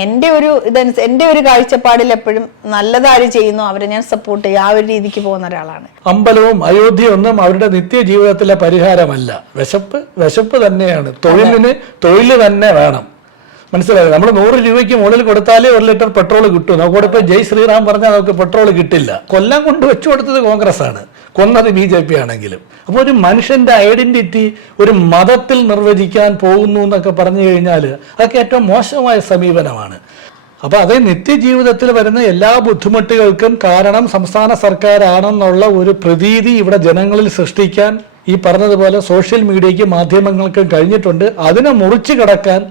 എൻ്റെ ഒരു കാഴ്ചപ്പാടിൽ എപ്പോഴും നല്ലതാര് ചെയ്യുന്നു അവരെ ഞാൻ സപ്പോർട്ട് ചെയ്യും. ആ ഒരു രീതിക്ക് പോകുന്ന ഒരാളാണ്. അമ്പലവും അയോധ്യയും ഒന്നും അവരുടെ നിത്യ ജീവിതത്തിലെ പരിഹാരമല്ല. വിശപ്പ് തന്നെയാണ്. തൊഴിൽ തന്നെ വേണം. മനസ്സിലായി. നമ്മൾ 100 രൂപയ്ക്ക് മുകളിൽ കൊടുത്താലേ 1 ലിറ്റർ പെട്രോൾ കിട്ടും. നമുക്കിവിടെ ഇപ്പൊ ജയ് ശ്രീറാം പറഞ്ഞാൽ നമുക്ക് പെട്രോൾ കിട്ടില്ല. കൊല്ലം കൊണ്ട് വെച്ചു കൊടുത്തത് കോൺഗ്രസ് ആണ്, കൊന്നത് BJP ആണെങ്കിലും. അപ്പോൾ ഒരു മനുഷ്യന്റെ ഐഡന്റിറ്റി ഒരു മതത്തിൽ നിർവചിക്കാൻ പോകുന്നു എന്നൊക്കെ പറഞ്ഞു കഴിഞ്ഞാൽ അതൊക്കെ ഏറ്റവും മോശമായ സമീപനമാണ്. അപ്പൊ അതേ നിത്യജീവിതത്തിൽ വരുന്ന എല്ലാ ബുദ്ധിമുട്ടുകൾക്കും കാരണം സംസ്ഥാന സർക്കാരാണെന്നുള്ള ഒരു പ്രതീതി ഇവിടെ ജനങ്ങളിൽ സൃഷ്ടിക്കാൻ ഈ പറഞ്ഞതുപോലെ സോഷ്യൽ മീഡിയയ്ക്ക് മാധ്യമങ്ങൾക്ക് കഴിഞ്ഞിട്ടുണ്ട്. അതിനെ മുറിച്ചു കടക്കാൻ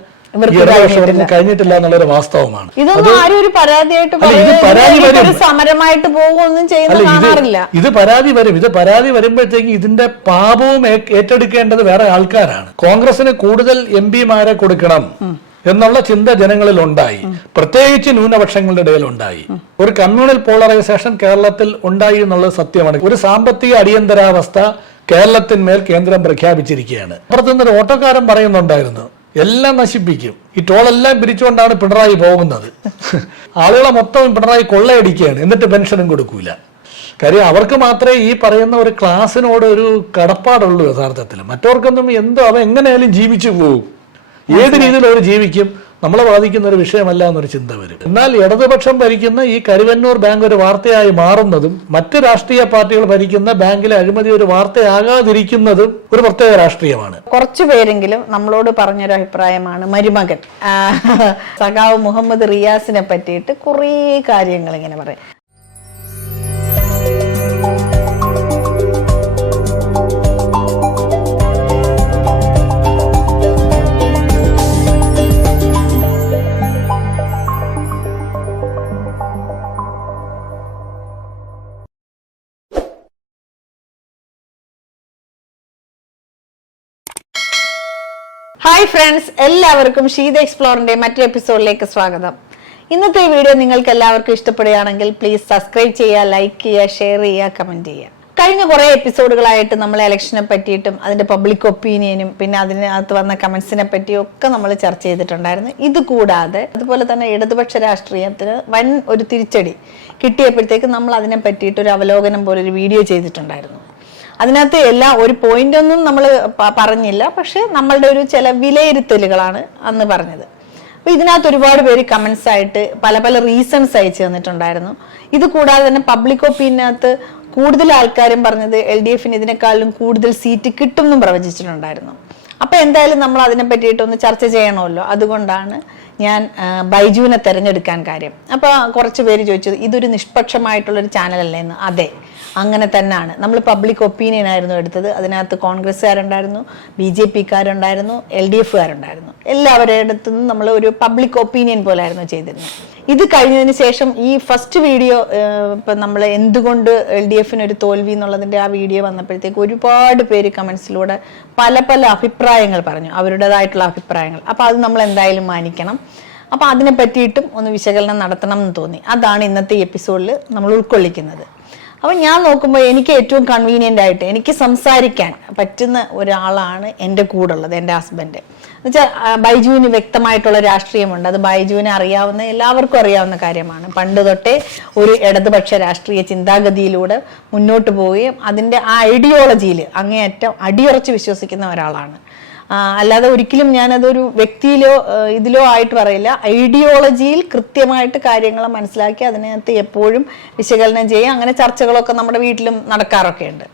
കഴിഞ്ഞിട്ടില്ല എന്നുള്ളൊരു വാസ്തവമാണ്. ഇതൊന്നും ആരും ഒരു പരാതിയായിട്ട് സമരമായിട്ട് പോകുകയൊന്നും ചെയ്യുന്നത് കാണാറില്ല. ഇത് പരാതി വരുമ്പോഴത്തേക്ക് ഇതിന്റെ പാപവും ഏറ്റെടുക്കേണ്ടത് വേറെ ആൾക്കാരാണ്. കോൺഗ്രസിന് കൂടുതൽ MP-മാരെ കൊടുക്കണം എന്നുള്ള ചിന്ത ജനങ്ങളിൽ ഉണ്ടായി, പ്രത്യേകിച്ച് ന്യൂനപക്ഷങ്ങളുടെ ഇടയിൽ ഉണ്ടായി. ഒരു കമ്മ്യൂണൽ പോളറൈസേഷൻ കേരളത്തിൽ ഉണ്ടായി എന്നുള്ളത് സത്യമാണ്. ഒരു സാമ്പത്തിക അടിയന്തരാവസ്ഥ കേരളത്തിന്മേൽ കേന്ദ്രം പ്രഖ്യാപിച്ചിരിക്കുകയാണ്. അപ്പുറത്തുനിന്നൊരു ഓട്ടോക്കാരൻ പറയുന്നുണ്ടായിരുന്നു, എല്ലാം നശിപ്പിക്കും, ഈ ടോളെല്ലാം പിരിച്ചുകൊണ്ടാണ് പിണറായി പോകുന്നത്. ആളുകളെ മൊത്തം പിണറായി കൊള്ളയടിക്കുകയാണ്, എന്നിട്ട് പെൻഷനും കൊടുക്കൂല. കാര്യം അവർക്ക് മാത്രമേ ഈ പറയുന്ന ഒരു ക്ലാസ്സിനോട് ഒരു കടപ്പാടുള്ളൂ യഥാർത്ഥത്തിൽ. മറ്റവർക്കൊന്നും എന്തോ അവ എങ്ങനെയാലും ജീവിച്ചു പോകും, ഏത് രീതിയിൽ അവർ ജീവിക്കും, നമ്മളെ ബാധിക്കുന്ന ഒരു വിഷയമല്ല എന്നൊരു ചിന്ത വരും. എന്നാൽ ഇടതുപക്ഷം ഭരിക്കുന്ന ഈ കരുവന്നൂർ ബാങ്ക് ഒരു വാർത്തയായി മാറുന്നതും മറ്റ് രാഷ്ട്രീയ പാർട്ടികൾ ഭരിക്കുന്ന ബാങ്കിലെ അഴിമതി ഒരു വാർത്തയാകാതിരിക്കുന്നതും ഒരു പ്രത്യേക രാഷ്ട്രീയമാണ്. കുറച്ചു പേരെങ്കിലും നമ്മളോട് പറഞ്ഞൊരു അഭിപ്രായമാണ് മരുമകൻ സഖാവ് മുഹമ്മദ് റിയാസിനെ പറ്റിയിട്ട് കുറേ കാര്യങ്ങൾ ഇങ്ങനെ പറയും. ഹായ് ഫ്രണ്ട്സ്, എല്ലാവർക്കും ഷീത എക്സ്പ്ലോറിന്റെ മറ്റൊരു എപ്പിസോഡിലേക്ക് സ്വാഗതം. ഇന്നത്തെ വീഡിയോ നിങ്ങൾക്ക് എല്ലാവർക്കും ഇഷ്ടപ്പെടുകയാണെങ്കിൽ പ്ലീസ് സബ്സ്ക്രൈബ് ചെയ്യുക, ലൈക്ക് ചെയ്യുക, ഷെയർ ചെയ്യുക, കമന്റ് ചെയ്യുക. കഴിഞ്ഞ കുറേ എപ്പിസോഡുകളായിട്ട് നമ്മൾ ഇലക്ഷനെ പറ്റിയിട്ടും അതിന്റെ പബ്ലിക് ഒപ്പീനിയനും പിന്നെ അതിനകത്ത് വന്ന കമന്റ്സിനെ പറ്റിയും ഒക്കെ നമ്മൾ ചർച്ച ചെയ്തിട്ടുണ്ടായിരുന്നു. ഇത് കൂടാതെ അതുപോലെ തന്നെ ഇടതുപക്ഷ രാഷ്ട്രീയത്തിന് വൻ ഒരു തിരിച്ചടി കിട്ടിയപ്പോഴത്തേക്ക് നമ്മൾ അതിനെ പറ്റിയിട്ട് ഒരു അവലോകനം പോലെ ഒരു വീഡിയോ ചെയ്തിട്ടുണ്ടായിരുന്നു. അതിനകത്ത് ഒരു പോയിന്റ് ഒന്നും നമ്മൾ പറഞ്ഞില്ല, പക്ഷെ നമ്മളുടെ ഒരു ചില വിലയിരുത്തലുകളാണ് അന്ന് പറഞ്ഞത്. അപ്പൊ ഇതിനകത്ത് ഒരുപാട് പേര് കമന്റ്സ് ആയിട്ട് പല റീസൺസ് അയച്ചു തന്നിട്ടുണ്ടായിരുന്നു. ഇത് കൂടാതെ തന്നെ പബ്ലിക് ഒപ്പീനിയനകത്ത് കൂടുതൽ ആൾക്കാരും പറഞ്ഞത് LDFന് ഇതിനേക്കാളും കൂടുതൽ സീറ്റ് കിട്ടും എന്നും പ്രവചിച്ചിട്ടുണ്ടായിരുന്നു. അപ്പൊ എന്തായാലും നമ്മൾ അതിനെ പറ്റിയിട്ടൊന്ന് ചർച്ച ചെയ്യണമല്ലോ. അതുകൊണ്ടാണ് ഞാൻ ബൈജുവിനെ തെരഞ്ഞെടുക്കാൻ കാര്യം. അപ്പൊ കുറച്ച് പേര് ചോദിച്ചത് ഇതൊരു നിഷ്പക്ഷമായിട്ടുള്ളൊരു ചാനലല്ലേ എന്ന്. അതെ, അങ്ങനെ തന്നെയാണ്. നമ്മൾ പബ്ലിക് ഒപ്പീനിയൻ ആയിരുന്നു എടുത്തത്. അതിനകത്ത് കോൺഗ്രസ്സുകാരുണ്ടായിരുന്നു, BJPക്കാരുണ്ടായിരുന്നു, LDFകാരുണ്ടായിരുന്നു. എല്ലാവരുടെ അടുത്തുനിന്നും നമ്മൾ ഒരു പബ്ലിക് ഒപ്പീനിയൻ പോലെ ആയിരുന്നു ചെയ്തിരുന്നത്. ഇത് കഴിഞ്ഞതിന് ശേഷം ഈ ഫസ്റ്റ് വീഡിയോ ഇപ്പം നമ്മൾ എന്തുകൊണ്ട് LDFന് ഒരു തോൽവി എന്നുള്ളതിൻ്റെ ആ വീഡിയോ വന്നപ്പോഴത്തേക്ക് ഒരുപാട് പേര് കമൻസിലൂടെ പല അഭിപ്രായങ്ങൾ പറഞ്ഞു, അവരുടേതായിട്ടുള്ള അഭിപ്രായങ്ങൾ. അപ്പോൾ അത് നമ്മൾ എന്തായാലും മാനിക്കണം. അപ്പോൾ അതിനെ പറ്റിയിട്ടും ഒന്ന് വിശകലനം നടത്തണം എന്ന് തോന്നി. അതാണ് ഇന്നത്തെ ഈ എപ്പിസോഡിൽ നമ്മൾ ഉൾക്കൊള്ളിക്കുന്നത്. അപ്പം ഞാൻ നോക്കുമ്പോൾ എനിക്ക് ഏറ്റവും കൺവീനിയൻ്റ് ആയിട്ട് എനിക്ക് സംസാരിക്കാൻ പറ്റുന്ന ഒരാളാണ് എൻ്റെ കൂടെ ഉള്ളത്, എൻ്റെ ഹസ്ബൻഡ്. എന്നുവെച്ചാൽ ബൈജുവിന് വ്യക്തമായിട്ടുള്ള രാഷ്ട്രീയമുണ്ട്. അത് ബൈജുവിനെ അറിയാവുന്ന എല്ലാവർക്കും അറിയാവുന്ന കാര്യമാണ്. പണ്ട് തൊട്ടേ ഒരു ഇടതുപക്ഷ രാഷ്ട്രീയ ചിന്താഗതിയിലൂടെ മുന്നോട്ട് പോവുകയും അതിൻ്റെ ആ ഐഡിയോളജിയിൽ അങ്ങേയറ്റം അടിയുറച്ച് വിശ്വസിക്കുന്ന ഒരാളാണ്. അല്ലാതെ ഒരിക്കലും ഞാനതൊരു വ്യക്തിയിലോ ഇതിലോ ആയിട്ട് പറയില്ല. ഐഡിയോളജിയിൽ കൃത്യമായിട്ട് കാര്യങ്ങൾ മനസ്സിലാക്കി അതിനകത്ത് എപ്പോഴും വിശകലനം ചെയ്യുക, അങ്ങനെ ചർച്ചകളൊക്കെ നമ്മുടെ വീട്ടിലും നടക്കാറൊക്കെ ഉണ്ട്.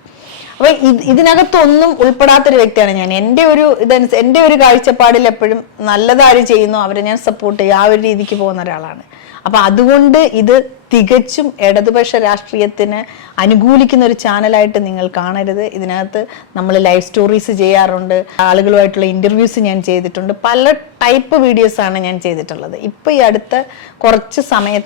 അപ്പൊ ഇതിനകത്തൊന്നും ഉൾപ്പെടാത്തൊരു വ്യക്തിയാണ് ഞാൻ. എൻ്റെ ഒരു കാഴ്ചപ്പാടിൽ എപ്പോഴും നല്ലതാര് ചെയ്യുന്നു അവരെ ഞാൻ സപ്പോർട്ട് ചെയ്യും. ആ ഒരു രീതിക്ക് പോകുന്ന ഒരാളാണ്. അപ്പൊ അതുകൊണ്ട് ഇത് തികച്ചും ഇടതുപക്ഷ രാഷ്ട്രീയത്തിന് അനുകൂലിക്കുന്ന ഒരു ചാനലായിട്ട് നിങ്ങൾ കാണരുത്. ഇതിനകത്ത് നമ്മൾ ലൈവ് സ്റ്റോറീസ് ചെയ്യാറുണ്ട്, ആളുകളുമായിട്ടുള്ള ഇന്റർവ്യൂസ് ഞാൻ ചെയ്തിട്ടുണ്ട്, പല ടൈപ്പ് വീഡിയോസാണ് ഞാൻ ചെയ്തിട്ടുള്ളത്. ഇപ്പം ഈ അടുത്ത കുറച്ച് സമയം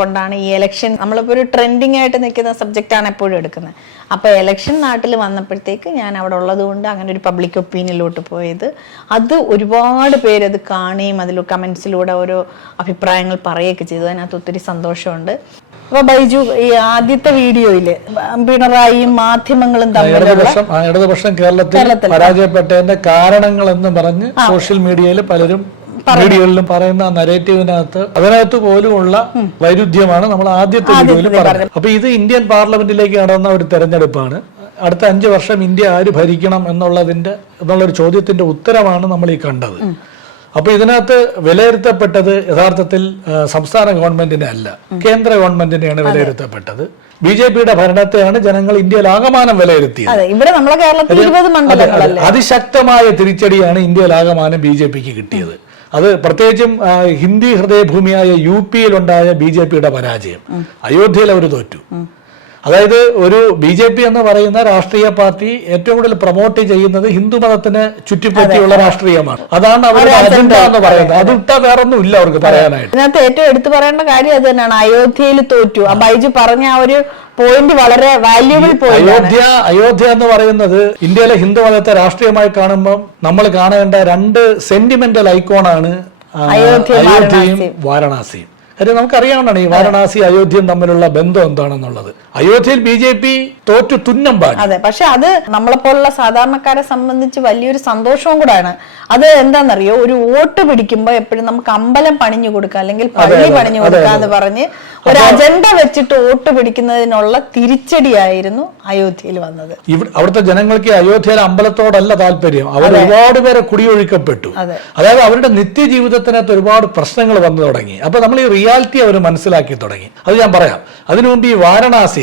കൊണ്ടാണ് ഈ എലക്ഷൻ, നമ്മളിപ്പോൾ ഒരു ട്രെൻഡിങ് ആയിട്ട് നിൽക്കുന്ന സബ്ജക്റ്റാണ് എപ്പോഴും എടുക്കുന്നത്. അപ്പോൾ എലക്ഷൻ നാട്ടിൽ വന്നപ്പോഴത്തേക്ക് ഞാൻ അവിടെ ഉള്ളത് കൊണ്ട് അങ്ങനെ ഒരു പബ്ലിക് ഒപ്പീനിയനിലോട്ട് പോയത്. അത് ഒരുപാട് പേര് അത് കാണുകയും അതിൽ കമൻസിലൂടെ ഓരോ അഭിപ്രായങ്ങൾ പറയുകയൊക്കെ ചെയ്തു. അതിനകത്ത് ഒത്തിരി സന്തോഷമുണ്ട്. അപ്പൊ ബൈജു, ഈ ആദ്യത്തെ വീഡിയോയില് പിണറായിയും മാധ്യമങ്ങളും ഇടതുപക്ഷം കേരളത്തിൽ പരാജയപ്പെട്ടതിന്റെ കാരണങ്ങൾ എന്ന് പറഞ്ഞ് സോഷ്യൽ മീഡിയയിൽ പലരും മീഡിയകളിലും പറയുന്ന നരേറ്റീവിനകത്ത് അതിനകത്ത് പോലുമുള്ള വൈരുദ്ധ്യമാണ് നമ്മൾ ആദ്യത്തെ വീഡിയോയിൽ പറഞ്ഞത്. അപ്പൊ ഇത് ഇന്ത്യൻ പാർലമെന്റിലേക്ക് നടന്ന ഒരു തെരഞ്ഞെടുപ്പാണ്. അടുത്ത 5 വർഷം ഇന്ത്യ ആര് ഭരിക്കണം എന്നുള്ളൊരു ചോദ്യത്തിന്റെ ഉത്തരമാണ് നമ്മൾ ഈ കണ്ടത്. അപ്പൊ ഇതിനകത്ത് വിലയിരുത്തപ്പെട്ടത് യഥാർത്ഥത്തിൽ സംസ്ഥാന ഗവൺമെന്റിനെ അല്ല, കേന്ദ്ര ഗവൺമെന്റിനെയാണ് വിലയിരുത്തപ്പെട്ടത്. BJPയുടെ ഭരണത്തെയാണ് ജനങ്ങൾ ഇന്ത്യയിൽ ആകമാനം വിലയിരുത്തിയത്. ഇവിടെ നമ്മളെ കേരളത്തിൽ അതിശക്തമായ തിരിച്ചടിയാണ് ഇന്ത്യയിൽ ആകമാനം BJPക്ക് കിട്ടിയത്. അത് പ്രത്യേകിച്ചും ഹിന്ദി ഹൃദയഭൂമിയായ UP-യിൽ ഉണ്ടായ BJPയുടെ പരാജയം. അയോധ്യയിൽ അവർ തോറ്റു. അതായത് ഒരു BJP എന്ന് പറയുന്ന രാഷ്ട്രീയ പാർട്ടി ഏറ്റവും കൂടുതൽ പ്രൊമോട്ട് ചെയ്യുന്നത് ഹിന്ദു മതത്തിനെ ചുറ്റിപ്പറ്റിയുള്ള രാഷ്ട്രീയമാണ്. അതാണ് അവരുടെ അജണ്ട എന്ന് പറയുന്നത്. അത് വിട്ടാ വേറൊന്നും ഇല്ല അവർക്ക് പറയാനായിട്ട്. ഇതിനകത്ത് ഏറ്റവും എടുത്തു പറയേണ്ട കാര്യം അത് തന്നെയാണ്. അയോധ്യയിൽ തോറ്റു. ആ ബൈജു പറഞ്ഞ ആ ഒരു പോയിന്റ് വളരെ വാല്യുബിൾ പോയിന്റ്. അയോധ്യ എന്ന് പറയുന്നത് ഇന്ത്യയിലെ ഹിന്ദു മതത്തെ രാഷ്ട്രീയമായി കാണുമ്പോൾ നമ്മൾ കാണേണ്ട 2 സെന്റിമെന്റൽ ഐക്കോണാണ് അയോധ്യയും വാരണാസിയും. കാര്യം നമുക്കറിയാവുന്നതാണ് ഈ വാരണാസി അയോധ്യയും തമ്മിലുള്ള ബന്ധം എന്താണെന്നുള്ളത്. അയോധ്യയിൽ BJP തോറ്റു തുന്നം പാടി. അതെ, പക്ഷെ അത് നമ്മളെപ്പോലുള്ള സാധാരണക്കാരെ സംബന്ധിച്ച് വലിയൊരു സന്തോഷവും കൂടാണ്. അത് എന്താണെന്നറിയോ, ഒരു വോട്ട് പിടിക്കുമ്പോൾ എപ്പോഴും നമുക്ക് അമ്പലം പണിഞ്ഞു കൊടുക്കാം അല്ലെങ്കിൽ പള്ളി പണിഞ്ഞു കൊടുക്കാം എന്ന് പറഞ്ഞ് ഒരു അജണ്ട വെച്ചിട്ട് വോട്ട് പിടിക്കുന്നതിനുള്ള തിരിച്ചടിയായിരുന്നു അയോധ്യയിൽ വന്നത്. അവിടുത്തെ ജനങ്ങൾക്ക് അയോധ്യയിലെ അമ്പലത്തോടല്ല താല്പര്യം. അവർ ഒരുപാട് പേരെ കുടിയൊഴിക്കപ്പെട്ടു. അതായത് അവരുടെ നിത്യജീവിതത്തിനകത്ത് ഒരുപാട് പ്രശ്നങ്ങൾ വന്നു തുടങ്ങി. അപ്പൊ നമ്മൾ ഈ റിയാലിറ്റി അവർ മനസ്സിലാക്കി തുടങ്ങി. അത് ഞാൻ പറയാം. അതിനു മുമ്പ് ഈ വാരണാസിയിൽ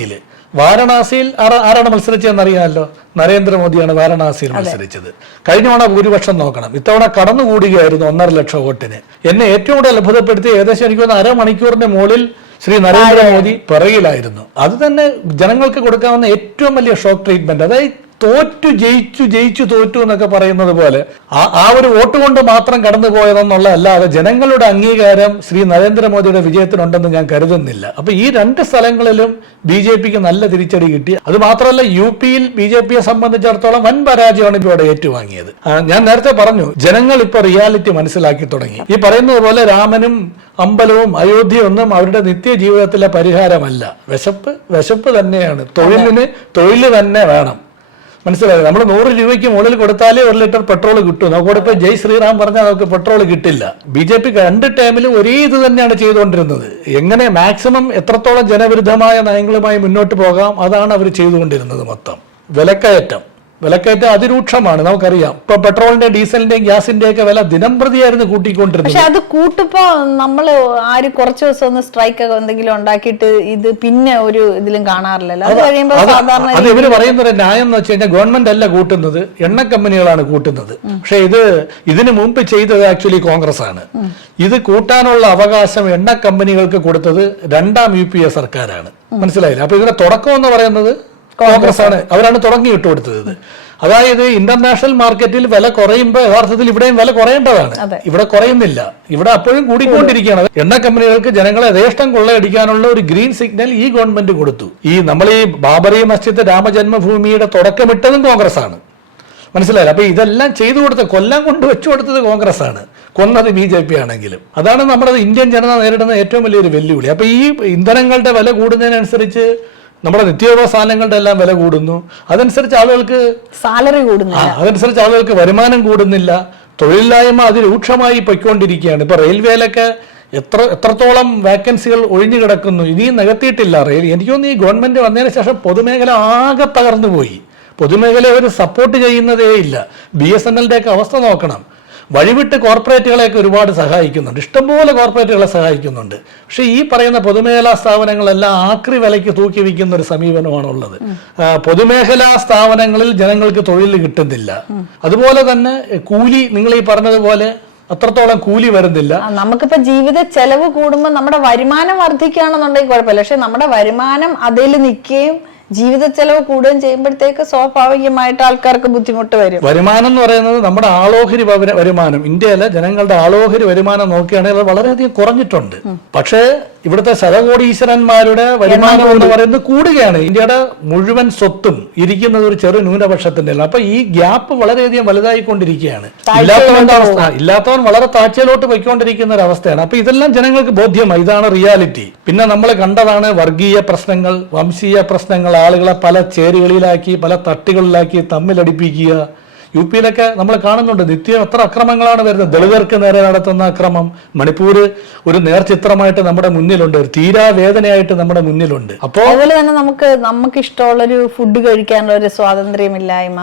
ആരാണ് മത്സരിച്ചതെന്ന് അറിയാമല്ലോ. നരേന്ദ്രമോദിയാണ് വാരണാസിയിൽ മത്സരിച്ചത്. കഴിഞ്ഞ തവണ ഭൂരിപക്ഷം നോക്കണം. ഇത്തവണ കടന്നുകൂടുകയായിരുന്നു 1.5 ലക്ഷം വോട്ടിന്. എന്നെ ഏറ്റവും കൂടുതൽ അത്ഭുതപ്പെടുത്തി ഏകദേശം എനിക്ക് 1/2 മണിക്കൂറിന്റെ മുകളിൽ ശ്രീ നരേന്ദ്രമോദി പിറകിലായിരുന്നു. അത് തന്നെ ജനങ്ങൾക്ക് കൊടുക്കാവുന്ന ഏറ്റവും വലിയ ഷോക്ക് ട്രീറ്റ്മെന്റ്. അതായത് ജയിച്ചു തോറ്റു എന്നൊക്കെ പറയുന്നത് പോലെ ആ ഒരു വോട്ട് കൊണ്ട് മാത്രം കടന്നു പോയതെന്നുള്ള അല്ലാതെ ജനങ്ങളുടെ അംഗീകാരം ശ്രീ നരേന്ദ്രമോദിയുടെ വിജയത്തിനുണ്ടെന്ന് ഞാൻ കരുതുന്നില്ല. അപ്പൊ ഈ 2 സ്ഥലങ്ങളിലും BJPക്ക് നല്ല തിരിച്ചടി കിട്ടി. അത് മാത്രമല്ല UP-യിൽ BJPയെ സംബന്ധിച്ചിടത്തോളം വൻ പരാജയമാണ് ഇപ്പോൾ ഇവിടെ ഏറ്റുവാങ്ങിയത്. ഞാൻ നേരത്തെ പറഞ്ഞു, ജനങ്ങൾ ഇപ്പൊ റിയാലിറ്റി മനസ്സിലാക്കി തുടങ്ങി. ഈ പറയുന്നത് പോലെ രാമനും അമ്പലവും അയോധ്യയൊന്നും അവരുടെ നിത്യജീവിതത്തിലെ പരിഹാരമല്ല. വിശപ്പ് തന്നെയാണ്. തൊഴില് തന്നെ വേണം. മനസ്സിലായത്? നമ്മൾ 100 രൂപയ്ക്ക് മുകളിൽ കൊടുത്താലേ 1 ലിറ്റർ പെട്രോൾ കിട്ടും. നമുക്കിവിടെ ഇപ്പൊ ജയ് ശ്രീറാം പറഞ്ഞാൽ നമുക്ക് പെട്രോൾ കിട്ടില്ല. BJP 2 ടൈമിലും ഒരേ ഇത് തന്നെയാണ് ചെയ്തുകൊണ്ടിരുന്നത്. എങ്ങനെ മാക്സിമം എത്രത്തോളം ജനവിരുദ്ധമായ നയങ്ങളുമായി മുന്നോട്ട് പോകാം അതാണ് അവർ ചെയ്തുകൊണ്ടിരുന്നത്. മൊത്തം വിലക്കയറ്റം അതിരൂക്ഷമാണ്. നമുക്കറിയാം ഇപ്പൊ പെട്രോളിന്റെ ഡീസലിന്റെയും ഗ്യാസിന്റെയും ഒക്കെ വില ദിനംപ്രതിയായിരുന്നു കൂട്ടിക്കൊണ്ടിരുന്നത്. പക്ഷെ അത് കൂട്ടിപ്പോ നമ്മള് കുറച്ച് ദിവസം ഒന്ന് സ്ട്രൈക്ക് എന്തെങ്കിലും ഉണ്ടാക്കിയിട്ട് ഇത് പിന്നെ ഒരു ഇതിലും കാണാറില്ലല്ലോ. അത് കഴിയുമ്പോൾ സാധാരണ അത് ഇവര് പറയുന്ന ന്യായം എന്ന് വെച്ച് കഴിഞ്ഞാൽ ഗവൺമെന്റ് അല്ല കൂട്ടുന്നത്, എണ്ണ കമ്പനികളാണ് കൂട്ടുന്നത്. പക്ഷെ ഇതിനു മുമ്പ് ചെയ്തത് ആക്ച്വലി കോൺഗ്രസ് ആണ്. ഇത് കൂട്ടാനുള്ള അവകാശം എണ്ണ കമ്പനികൾക്ക് കൊടുത്തത് 2ാം UPA സർക്കാരാണ്. മനസ്സിലായില്ല? അപ്പൊ ഇതിന്റെ തുടക്കം എന്ന് പറയുന്നത് കോൺഗ്രസ് ആണ്. അവരാണ് തുടങ്ങി ഇട്ടുകൊടുത്തത്. അതായത് ഇന്റർനാഷണൽ മാർക്കറ്റിൽ വില കുറയുമ്പോൾ യഥാർത്ഥത്തിൽ ഇവിടെയും വില കുറയേണ്ടതാണ്. ഇവിടെ കുറയുന്നില്ല. ഇവിടെ അപ്പോഴും കൂടിക്കൊണ്ടിരിക്കുകയാണ്. എണ്ണ കമ്പനികൾക്ക് ജനങ്ങളെ യഥേഷ്ടം കൊള്ളയടിക്കാനുള്ള ഒരു ഗ്രീൻ സിഗ്നൽ ഈ ഗവൺമെന്റ് കൊടുത്തു. നമ്മൾ ഈ ബാബറി മസ്ജിദ് രാമജന്മഭൂമിയുടെ തുടക്കമിട്ടതും കോൺഗ്രസ് ആണ്. മനസ്സിലായില്ല? അപ്പൊ ഇതെല്ലാം ചെയ്തു കൊടുത്ത കൊല്ലം കൊണ്ട് വെച്ചു കൊടുത്തത് കോൺഗ്രസ് ആണ്, കൊന്നത് BJP ആണെങ്കിലും. അതാണ് നമ്മുടെ ഇന്ത്യൻ ജനത നേരിടുന്ന ഏറ്റവും വലിയൊരു വെല്ലുവിളി. അപ്പൊ ഈ ഇന്ധനങ്ങളുടെ വില കൂടുന്നതിനനുസരിച്ച് നമ്മുടെ നിത്യോപയോഗ സാധനങ്ങളുടെ എല്ലാം വില കൂടുന്നു. അതനുസരിച്ച് ആളുകൾക്ക് സാലറി കൂടുന്നില്ല. അതനുസരിച്ച് ആളുകൾക്ക് വരുമാനം കൂടുന്നില്ല. തൊഴിലില്ലായ്മ അതിരൂക്ഷമായി പൊയ്ക്കൊണ്ടിരിക്കുകയാണ്. ഇപ്പൊ റെയിൽവേയിലൊക്കെ എത്രത്തോളം വാക്കൻസികൾ ഒഴിഞ്ഞു കിടക്കുന്നു. ഇനിയും നികത്തിയിട്ടില്ല റെയിൽ. എനിക്ക് തോന്നുന്നു ഈ ഗവൺമെന്റ് വന്നതിന് ശേഷം പൊതുമേഖല ആകെ തകർന്നു പോയി. പൊതുമേഖല അവർ സപ്പോർട്ട് ചെയ്യുന്നതേ ഇല്ല. BSNLന്റെ ഒക്കെ അവസ്ഥ നോക്കണം. വഴിവിട്ട് കോർപ്പറേറ്റുകളെയൊക്കെ ഒരുപാട് സഹായിക്കുന്നുണ്ട്, ഇഷ്ടംപോലെ കോർപ്പറേറ്റുകളെ സഹായിക്കുന്നുണ്ട്. പക്ഷെ ഈ പറയുന്ന പൊതുമേഖലാ സ്ഥാപനങ്ങളെല്ലാം ആക്രി വിലയ്ക്ക് തൂക്കി വയ്ക്കുന്ന ഒരു സമീപനമാണുള്ളത്. പൊതുമേഖലാ സ്ഥാപനങ്ങളിൽ ജനങ്ങൾക്ക് തൊഴിൽ കിട്ടുന്നില്ല. അതുപോലെ തന്നെ കൂലി, നിങ്ങൾ ഈ പറഞ്ഞതുപോലെ അത്രത്തോളം കൂലി വരുന്നില്ല. നമുക്കിപ്പോ ജീവിത ചെലവ് കൂടുമ്പോൾ നമ്മുടെ വരുമാനം വർദ്ധിക്കുകയാണെന്നുണ്ടെങ്കിൽ കുഴപ്പമില്ല. പക്ഷെ നമ്മുടെ വരുമാനം അതിൽ നിൽക്കുകയും ജീവിത ചെലവ് കൂടുകയും ചെയ്യുമ്പോഴത്തേക്ക് സ്വാഭാവികമായിട്ട് ആൾക്കാർക്ക് ബുദ്ധിമുട്ട് വരും. വരുമാനം എന്ന് പറയുന്നത് നമ്മുടെ ആളോഹരി വരുമാനം, ഇന്ത്യയിലെ ജനങ്ങളുടെ ആളോഹരി വരുമാനം നോക്കുകയാണെങ്കിൽ അത് വളരെയധികം കുറഞ്ഞിട്ടുണ്ട്. പക്ഷേ ഇവിടുത്തെ ശതകോടീശ്വരന്മാരുടെ വരുമാനം എന്ന് പറയുന്നത് കൂടുകയാണ്. ഇന്ത്യയുടെ മുഴുവൻ സ്വത്തും ഇരിക്കുന്നത് ഒരു ചെറു ന്യൂനപക്ഷത്തിന്റെ. അപ്പൊ ഈ ഗ്യാപ്പ് വളരെയധികം വലുതായിക്കൊണ്ടിരിക്കുകയാണ്. ഇല്ലാത്തവൻ വളരെ താഴ്ചയിലോട്ട് പോയിക്കൊണ്ടിരിക്കുന്ന ഒരു അവസ്ഥയാണ്. അപ്പൊ ഇതെല്ലാം ജനങ്ങൾക്ക് ബോധ്യമായി. ഇതാണ് റിയാലിറ്റി. പിന്നെ നമ്മൾ കണ്ടതാണ് വർഗീയ പ്രശ്നങ്ങൾ, വംശീയ പ്രശ്നങ്ങൾ, ആളുകളെ പല ചേരികളിലാക്കി പല തട്ടുകളിലാക്കി തമ്മിലടിപ്പിക്കുക, UP-യിലൊക്കെ നമ്മൾ കാണുന്നുണ്ട്, നിത്യം എത്ര അക്രമങ്ങളാണ് വരുന്നത്. ദളിതർക്ക് നേരെ നടത്തുന്ന അക്രമം മണിപ്പൂർ ഒരു നേർചിത്രമായിട്ട് നമ്മുടെ മുന്നിലുണ്ട്, ഒരു തീരാവേദനയായിട്ട് നമ്മുടെ മുന്നിലുണ്ട്. അപ്പോൾ അതുപോലെ തന്നെ നമുക്ക് ഇഷ്ടമുള്ളൊരു ഫുഡ് കഴിക്കാനുള്ള ഒരു സ്വാതന്ത്ര്യമില്ലായ്മ,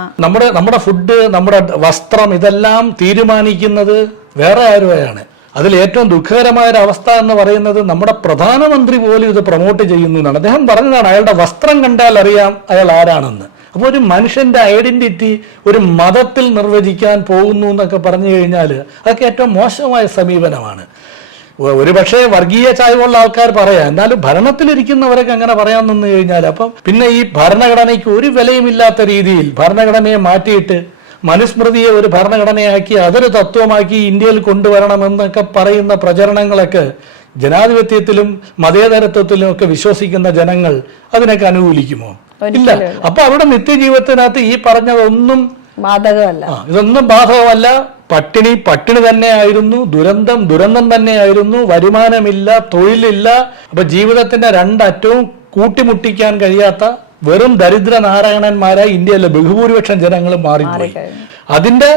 നമ്മുടെ ഫുഡ്, നമ്മുടെ വസ്ത്രം, ഇതെല്ലാം തീരുമാനിക്കുന്നത് വേറെ ആരുമാണ്. അതിൽ ഏറ്റവും ദുഃഖകരമായ ഒരു അവസ്ഥ എന്ന് പറയുന്നത് നമ്മുടെ പ്രധാനമന്ത്രി പോലും ഇത് പ്രൊമോട്ട് ചെയ്യുന്നു എന്നാണ്. അദ്ദേഹം പറഞ്ഞതാണ് അയാളുടെ വസ്ത്രം കണ്ടാൽ അറിയാം അയാൾ ആരാണെന്ന്. അപ്പോൾ ഒരു മനുഷ്യന്റെ ഐഡന്റിറ്റി ഒരു മതത്തിൽ നിർവചിക്കാൻ പോകുന്നു എന്നൊക്കെ പറഞ്ഞു കഴിഞ്ഞാൽ അതൊക്കെ ഏറ്റവും മോശമായ സമീപനമാണ്. ഒരുപക്ഷെ വർഗീയ ചായ്വുള്ള ആൾക്കാർ പറയാം, എന്നാലും ഭരണത്തിലിരിക്കുന്നവരൊക്കെ അങ്ങനെ പറയാൻ നിന്ന് കഴിഞ്ഞാൽ അപ്പം പിന്നെ ഈ ഭരണഘടനയ്ക്ക് ഒരു വിലയുമില്ലാത്ത രീതിയിൽ ഭരണഘടനയെ മാറ്റിയിട്ട് മനുസ്മൃതിയെ ഒരു ഭരണഘടനയാക്കി അതൊരു തത്വമാക്കി ഇന്ത്യയിൽ കൊണ്ടുവരണമെന്നൊക്കെ പറയുന്ന പ്രചരണങ്ങളൊക്കെ ജനാധിപത്യത്തിലും മതേതരത്വത്തിലും ഒക്കെ വിശ്വസിക്കുന്ന ജനങ്ങൾ അതിനൊക്കെ അനുകൂലിക്കുമോ? ഇല്ല. അപ്പൊ അവരുടെ നിത്യജീവിതത്തിനകത്ത് ഈ പറഞ്ഞതൊന്നും ബാധകമല്ല, ഇതൊന്നും ബാധകമല്ല. പട്ടിണി തന്നെയായിരുന്നു, ദുരന്തം തന്നെയായിരുന്നു, വരുമാനമില്ല, തൊഴിലില്ല. അപ്പൊ ജീവിതത്തിന്റെ രണ്ടറ്റവും കൂട്ടിമുട്ടിക്കാൻ കഴിയാത്ത വെറും ദരിദ്ര നാരായണന്മാരായി ഇന്ത്യയിലെ ബഹുഭൂരിപക്ഷം ജനങ്ങൾ മാറിപ്പോയി. അതിന്റെ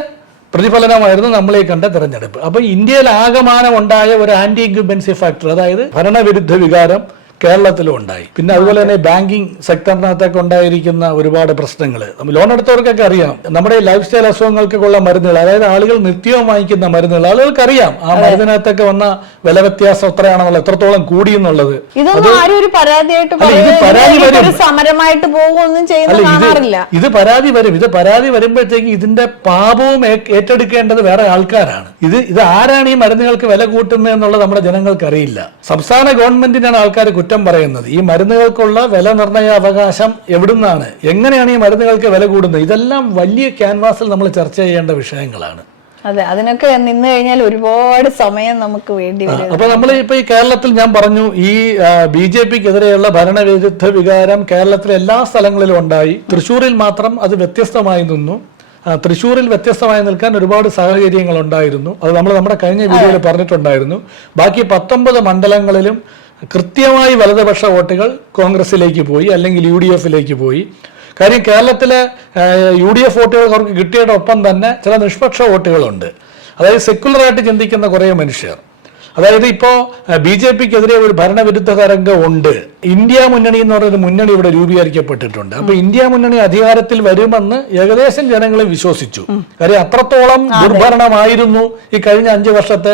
പ്രതിഫലനമായിരുന്നു നമ്മളീ കണ്ട തെരഞ്ഞെടുപ്പ്. അപ്പൊ ഇന്ത്യയിൽ ആകമാനം ഉണ്ടായ ഒരു ആന്റി ഇൻക്യുംബൻസി ഫാക്ടർ, അതായത് ഭരണവിരുദ്ധ വികാരം കേരളത്തിലും ഉണ്ടായി. പിന്നെ അതുപോലെ തന്നെ ബാങ്കിങ് സെക്ടറിനകത്തൊക്കെ ഉണ്ടായിരിക്കുന്ന ഒരുപാട് പ്രശ്നങ്ങൾ ലോൺ എടുത്തവർക്കൊക്കെ അറിയാം. നമ്മുടെ ലൈഫ് സ്റ്റൈൽ അസുഖങ്ങൾക്കൊക്കെ ഉള്ള മരുന്നുകൾ, അതായത് ആളുകൾ നിത്യവും വാങ്ങിക്കുന്ന മരുന്നുകൾ, ആളുകൾക്ക് അറിയാം ആ മരുന്നിനകത്തൊക്കെ വന്ന വില വ്യത്യാസം എത്രയാണെന്നുള്ളത്, എത്രത്തോളം കൂടി എന്നുള്ളത്. ഇത് പരാതി വരും. ഇത് പരാതി വരുമ്പോഴത്തേക്ക് ഇതിന്റെ പാപവും ഏറ്റെടുക്കേണ്ടത് വേറെ ആൾക്കാരാണ്. ഇത് ആരാണ് ഈ മരുന്നുകൾക്ക് വില കൂട്ടുന്നത് എന്നുള്ളത് നമ്മുടെ ജനങ്ങൾക്ക് അറിയില്ല. സംസ്ഥാന ഗവൺമെന്റിനാണ് ആൾക്കാർ കുറ്റം പറയുന്നത്. ഈ മരുന്നുകൾക്കുള്ള വില നിർണയ അവകാശം എവിടുന്നാണ്, എങ്ങനെയാണ് ഈ മരുന്നുകൾക്ക് വില കൂടുന്നത്, ഇതെല്ലാം വലിയ ക്യാൻവാസിൽ നമ്മൾ ചർച്ച ചെയ്യേണ്ട വിഷയങ്ങളാണ്. അതെ, അതിനൊക്കെ നിന്ന് കഴിഞ്ഞാൽ ഒരുപാട് സമയം നമുക്ക് വേണ്ടി വരും. അപ്പൊ നമ്മൾ ഇപ്പൊ ഈ കേരളത്തിൽ ഞാൻ പറഞ്ഞു, ഈ BJPക്കെതിരെയുള്ള ഭരണവിരുദ്ധ വികാരം കേരളത്തിലെ എല്ലാ സ്ഥലങ്ങളിലും ഉണ്ടായി. തൃശ്ശൂരിൽ മാത്രം അത് വ്യത്യസ്തമായി നിന്നു. തൃശ്ശൂരിൽ വ്യത്യസ്തമായി നിൽക്കാൻ ഒരുപാട് സാഹചര്യങ്ങൾ ഉണ്ടായിരുന്നു. അത് നമ്മൾ നമ്മുടെ കഴിഞ്ഞ വീഡിയോയിൽ പറഞ്ഞിട്ടുണ്ടായിരുന്നു. ബാക്കി 19 മണ്ഡലങ്ങളിലും കൃത്യമായി വലതുപക്ഷ വോട്ടുകൾ കോൺഗ്രസിലേക്ക് പോയി, അല്ലെങ്കിൽ UDFിലേക്ക് പോയി. കാര്യം കേരളത്തിലെ UDF വോട്ടുകൾ അവർക്ക് കിട്ടിയതോടൊപ്പം തന്നെ ചില നിഷ്പക്ഷ വോട്ടുകളുണ്ട്. അതായത് സെക്യുലറായിട്ട് ചിന്തിക്കുന്ന കുറേ മനുഷ്യർ. അതായത് ഇപ്പോൾ BJPക്കെതിരെ ഒരു ഭരണവിരുദ്ധ തരംഗം ഉണ്ട്. ഇന്ത്യ മുന്നണി എന്ന് പറയുന്ന മുന്നണി ഇവിടെ രൂപീകരിക്കപ്പെട്ടിട്ടുണ്ട്. അപ്പൊ ഇന്ത്യ മുന്നണി അധികാരത്തിൽ വരുമെന്ന് ഏകദേശം ജനങ്ങൾ വിശ്വസിച്ചു. കാര്യം അത്രത്തോളം ദുർഭരണമായിരുന്നു ഈ കഴിഞ്ഞ 5 വർഷത്തെ.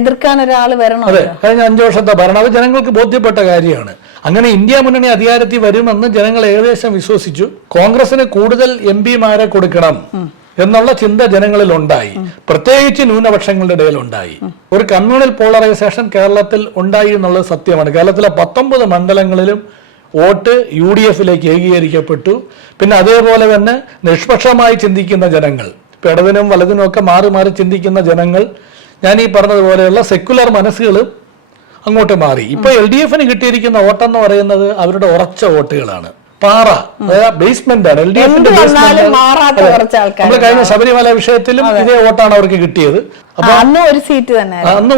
എതിർക്കാൻ ഒരാൾ വരണം. അതെ, കഴിഞ്ഞ 5 വർഷത്തെ ഭരണം അത് ജനങ്ങൾക്ക് ബോധ്യപ്പെട്ട കാര്യമാണ്. അങ്ങനെ ഇന്ത്യ മുന്നണി അധികാരത്തിൽ വരുമെന്ന് ജനങ്ങൾ ഏകദേശം വിശ്വസിച്ചു. കോൺഗ്രസിന് കൂടുതൽ MP-മാരെ കൊടുക്കണം എന്നുള്ള ചിന്ത ജനങ്ങളിൽ ഉണ്ടായി, പ്രത്യേകിച്ച് ന്യൂനപക്ഷങ്ങളുടെ ഇടയിൽ ഉണ്ടായി. ഒരു കമ്മ്യൂണൽ പോളറൈസേഷൻ കേരളത്തിൽ ഉണ്ടായി എന്നുള്ളത് സത്യമാണ്. കേരളത്തിലെ 19 മണ്ഡലങ്ങളിലും വോട്ട് UDFിലേക്ക് ഏകീകരിക്കപ്പെട്ടു. പിന്നെ അതേപോലെ തന്നെ നിഷ്പക്ഷമായി ചിന്തിക്കുന്ന ജനങ്ങൾ, ഇപ്പൊ ഇടതിനും വലതിനും ഒക്കെ മാറി മാറി ചിന്തിക്കുന്ന ജനങ്ങൾ, ഞാൻ ഈ പറഞ്ഞതുപോലെയുള്ള സെക്യുലർ മനസ്സുകളും അങ്ങോട്ട് മാറി. ഇപ്പൊ LDFന് കിട്ടിയിരിക്കുന്ന വോട്ടെന്ന് പറയുന്നത് അവരുടെ ഉറച്ച വോട്ടുകളാണ്. പാറ, ബേസ്മെന്റ് ആണ് LDFിന്റെ. നമ്മൾ കഴിഞ്ഞ ശബരിമല വിഷയത്തിലും ഇതേ വോട്ടാണ് അവർക്ക് കിട്ടിയത്. അപ്പൊ അന്ന്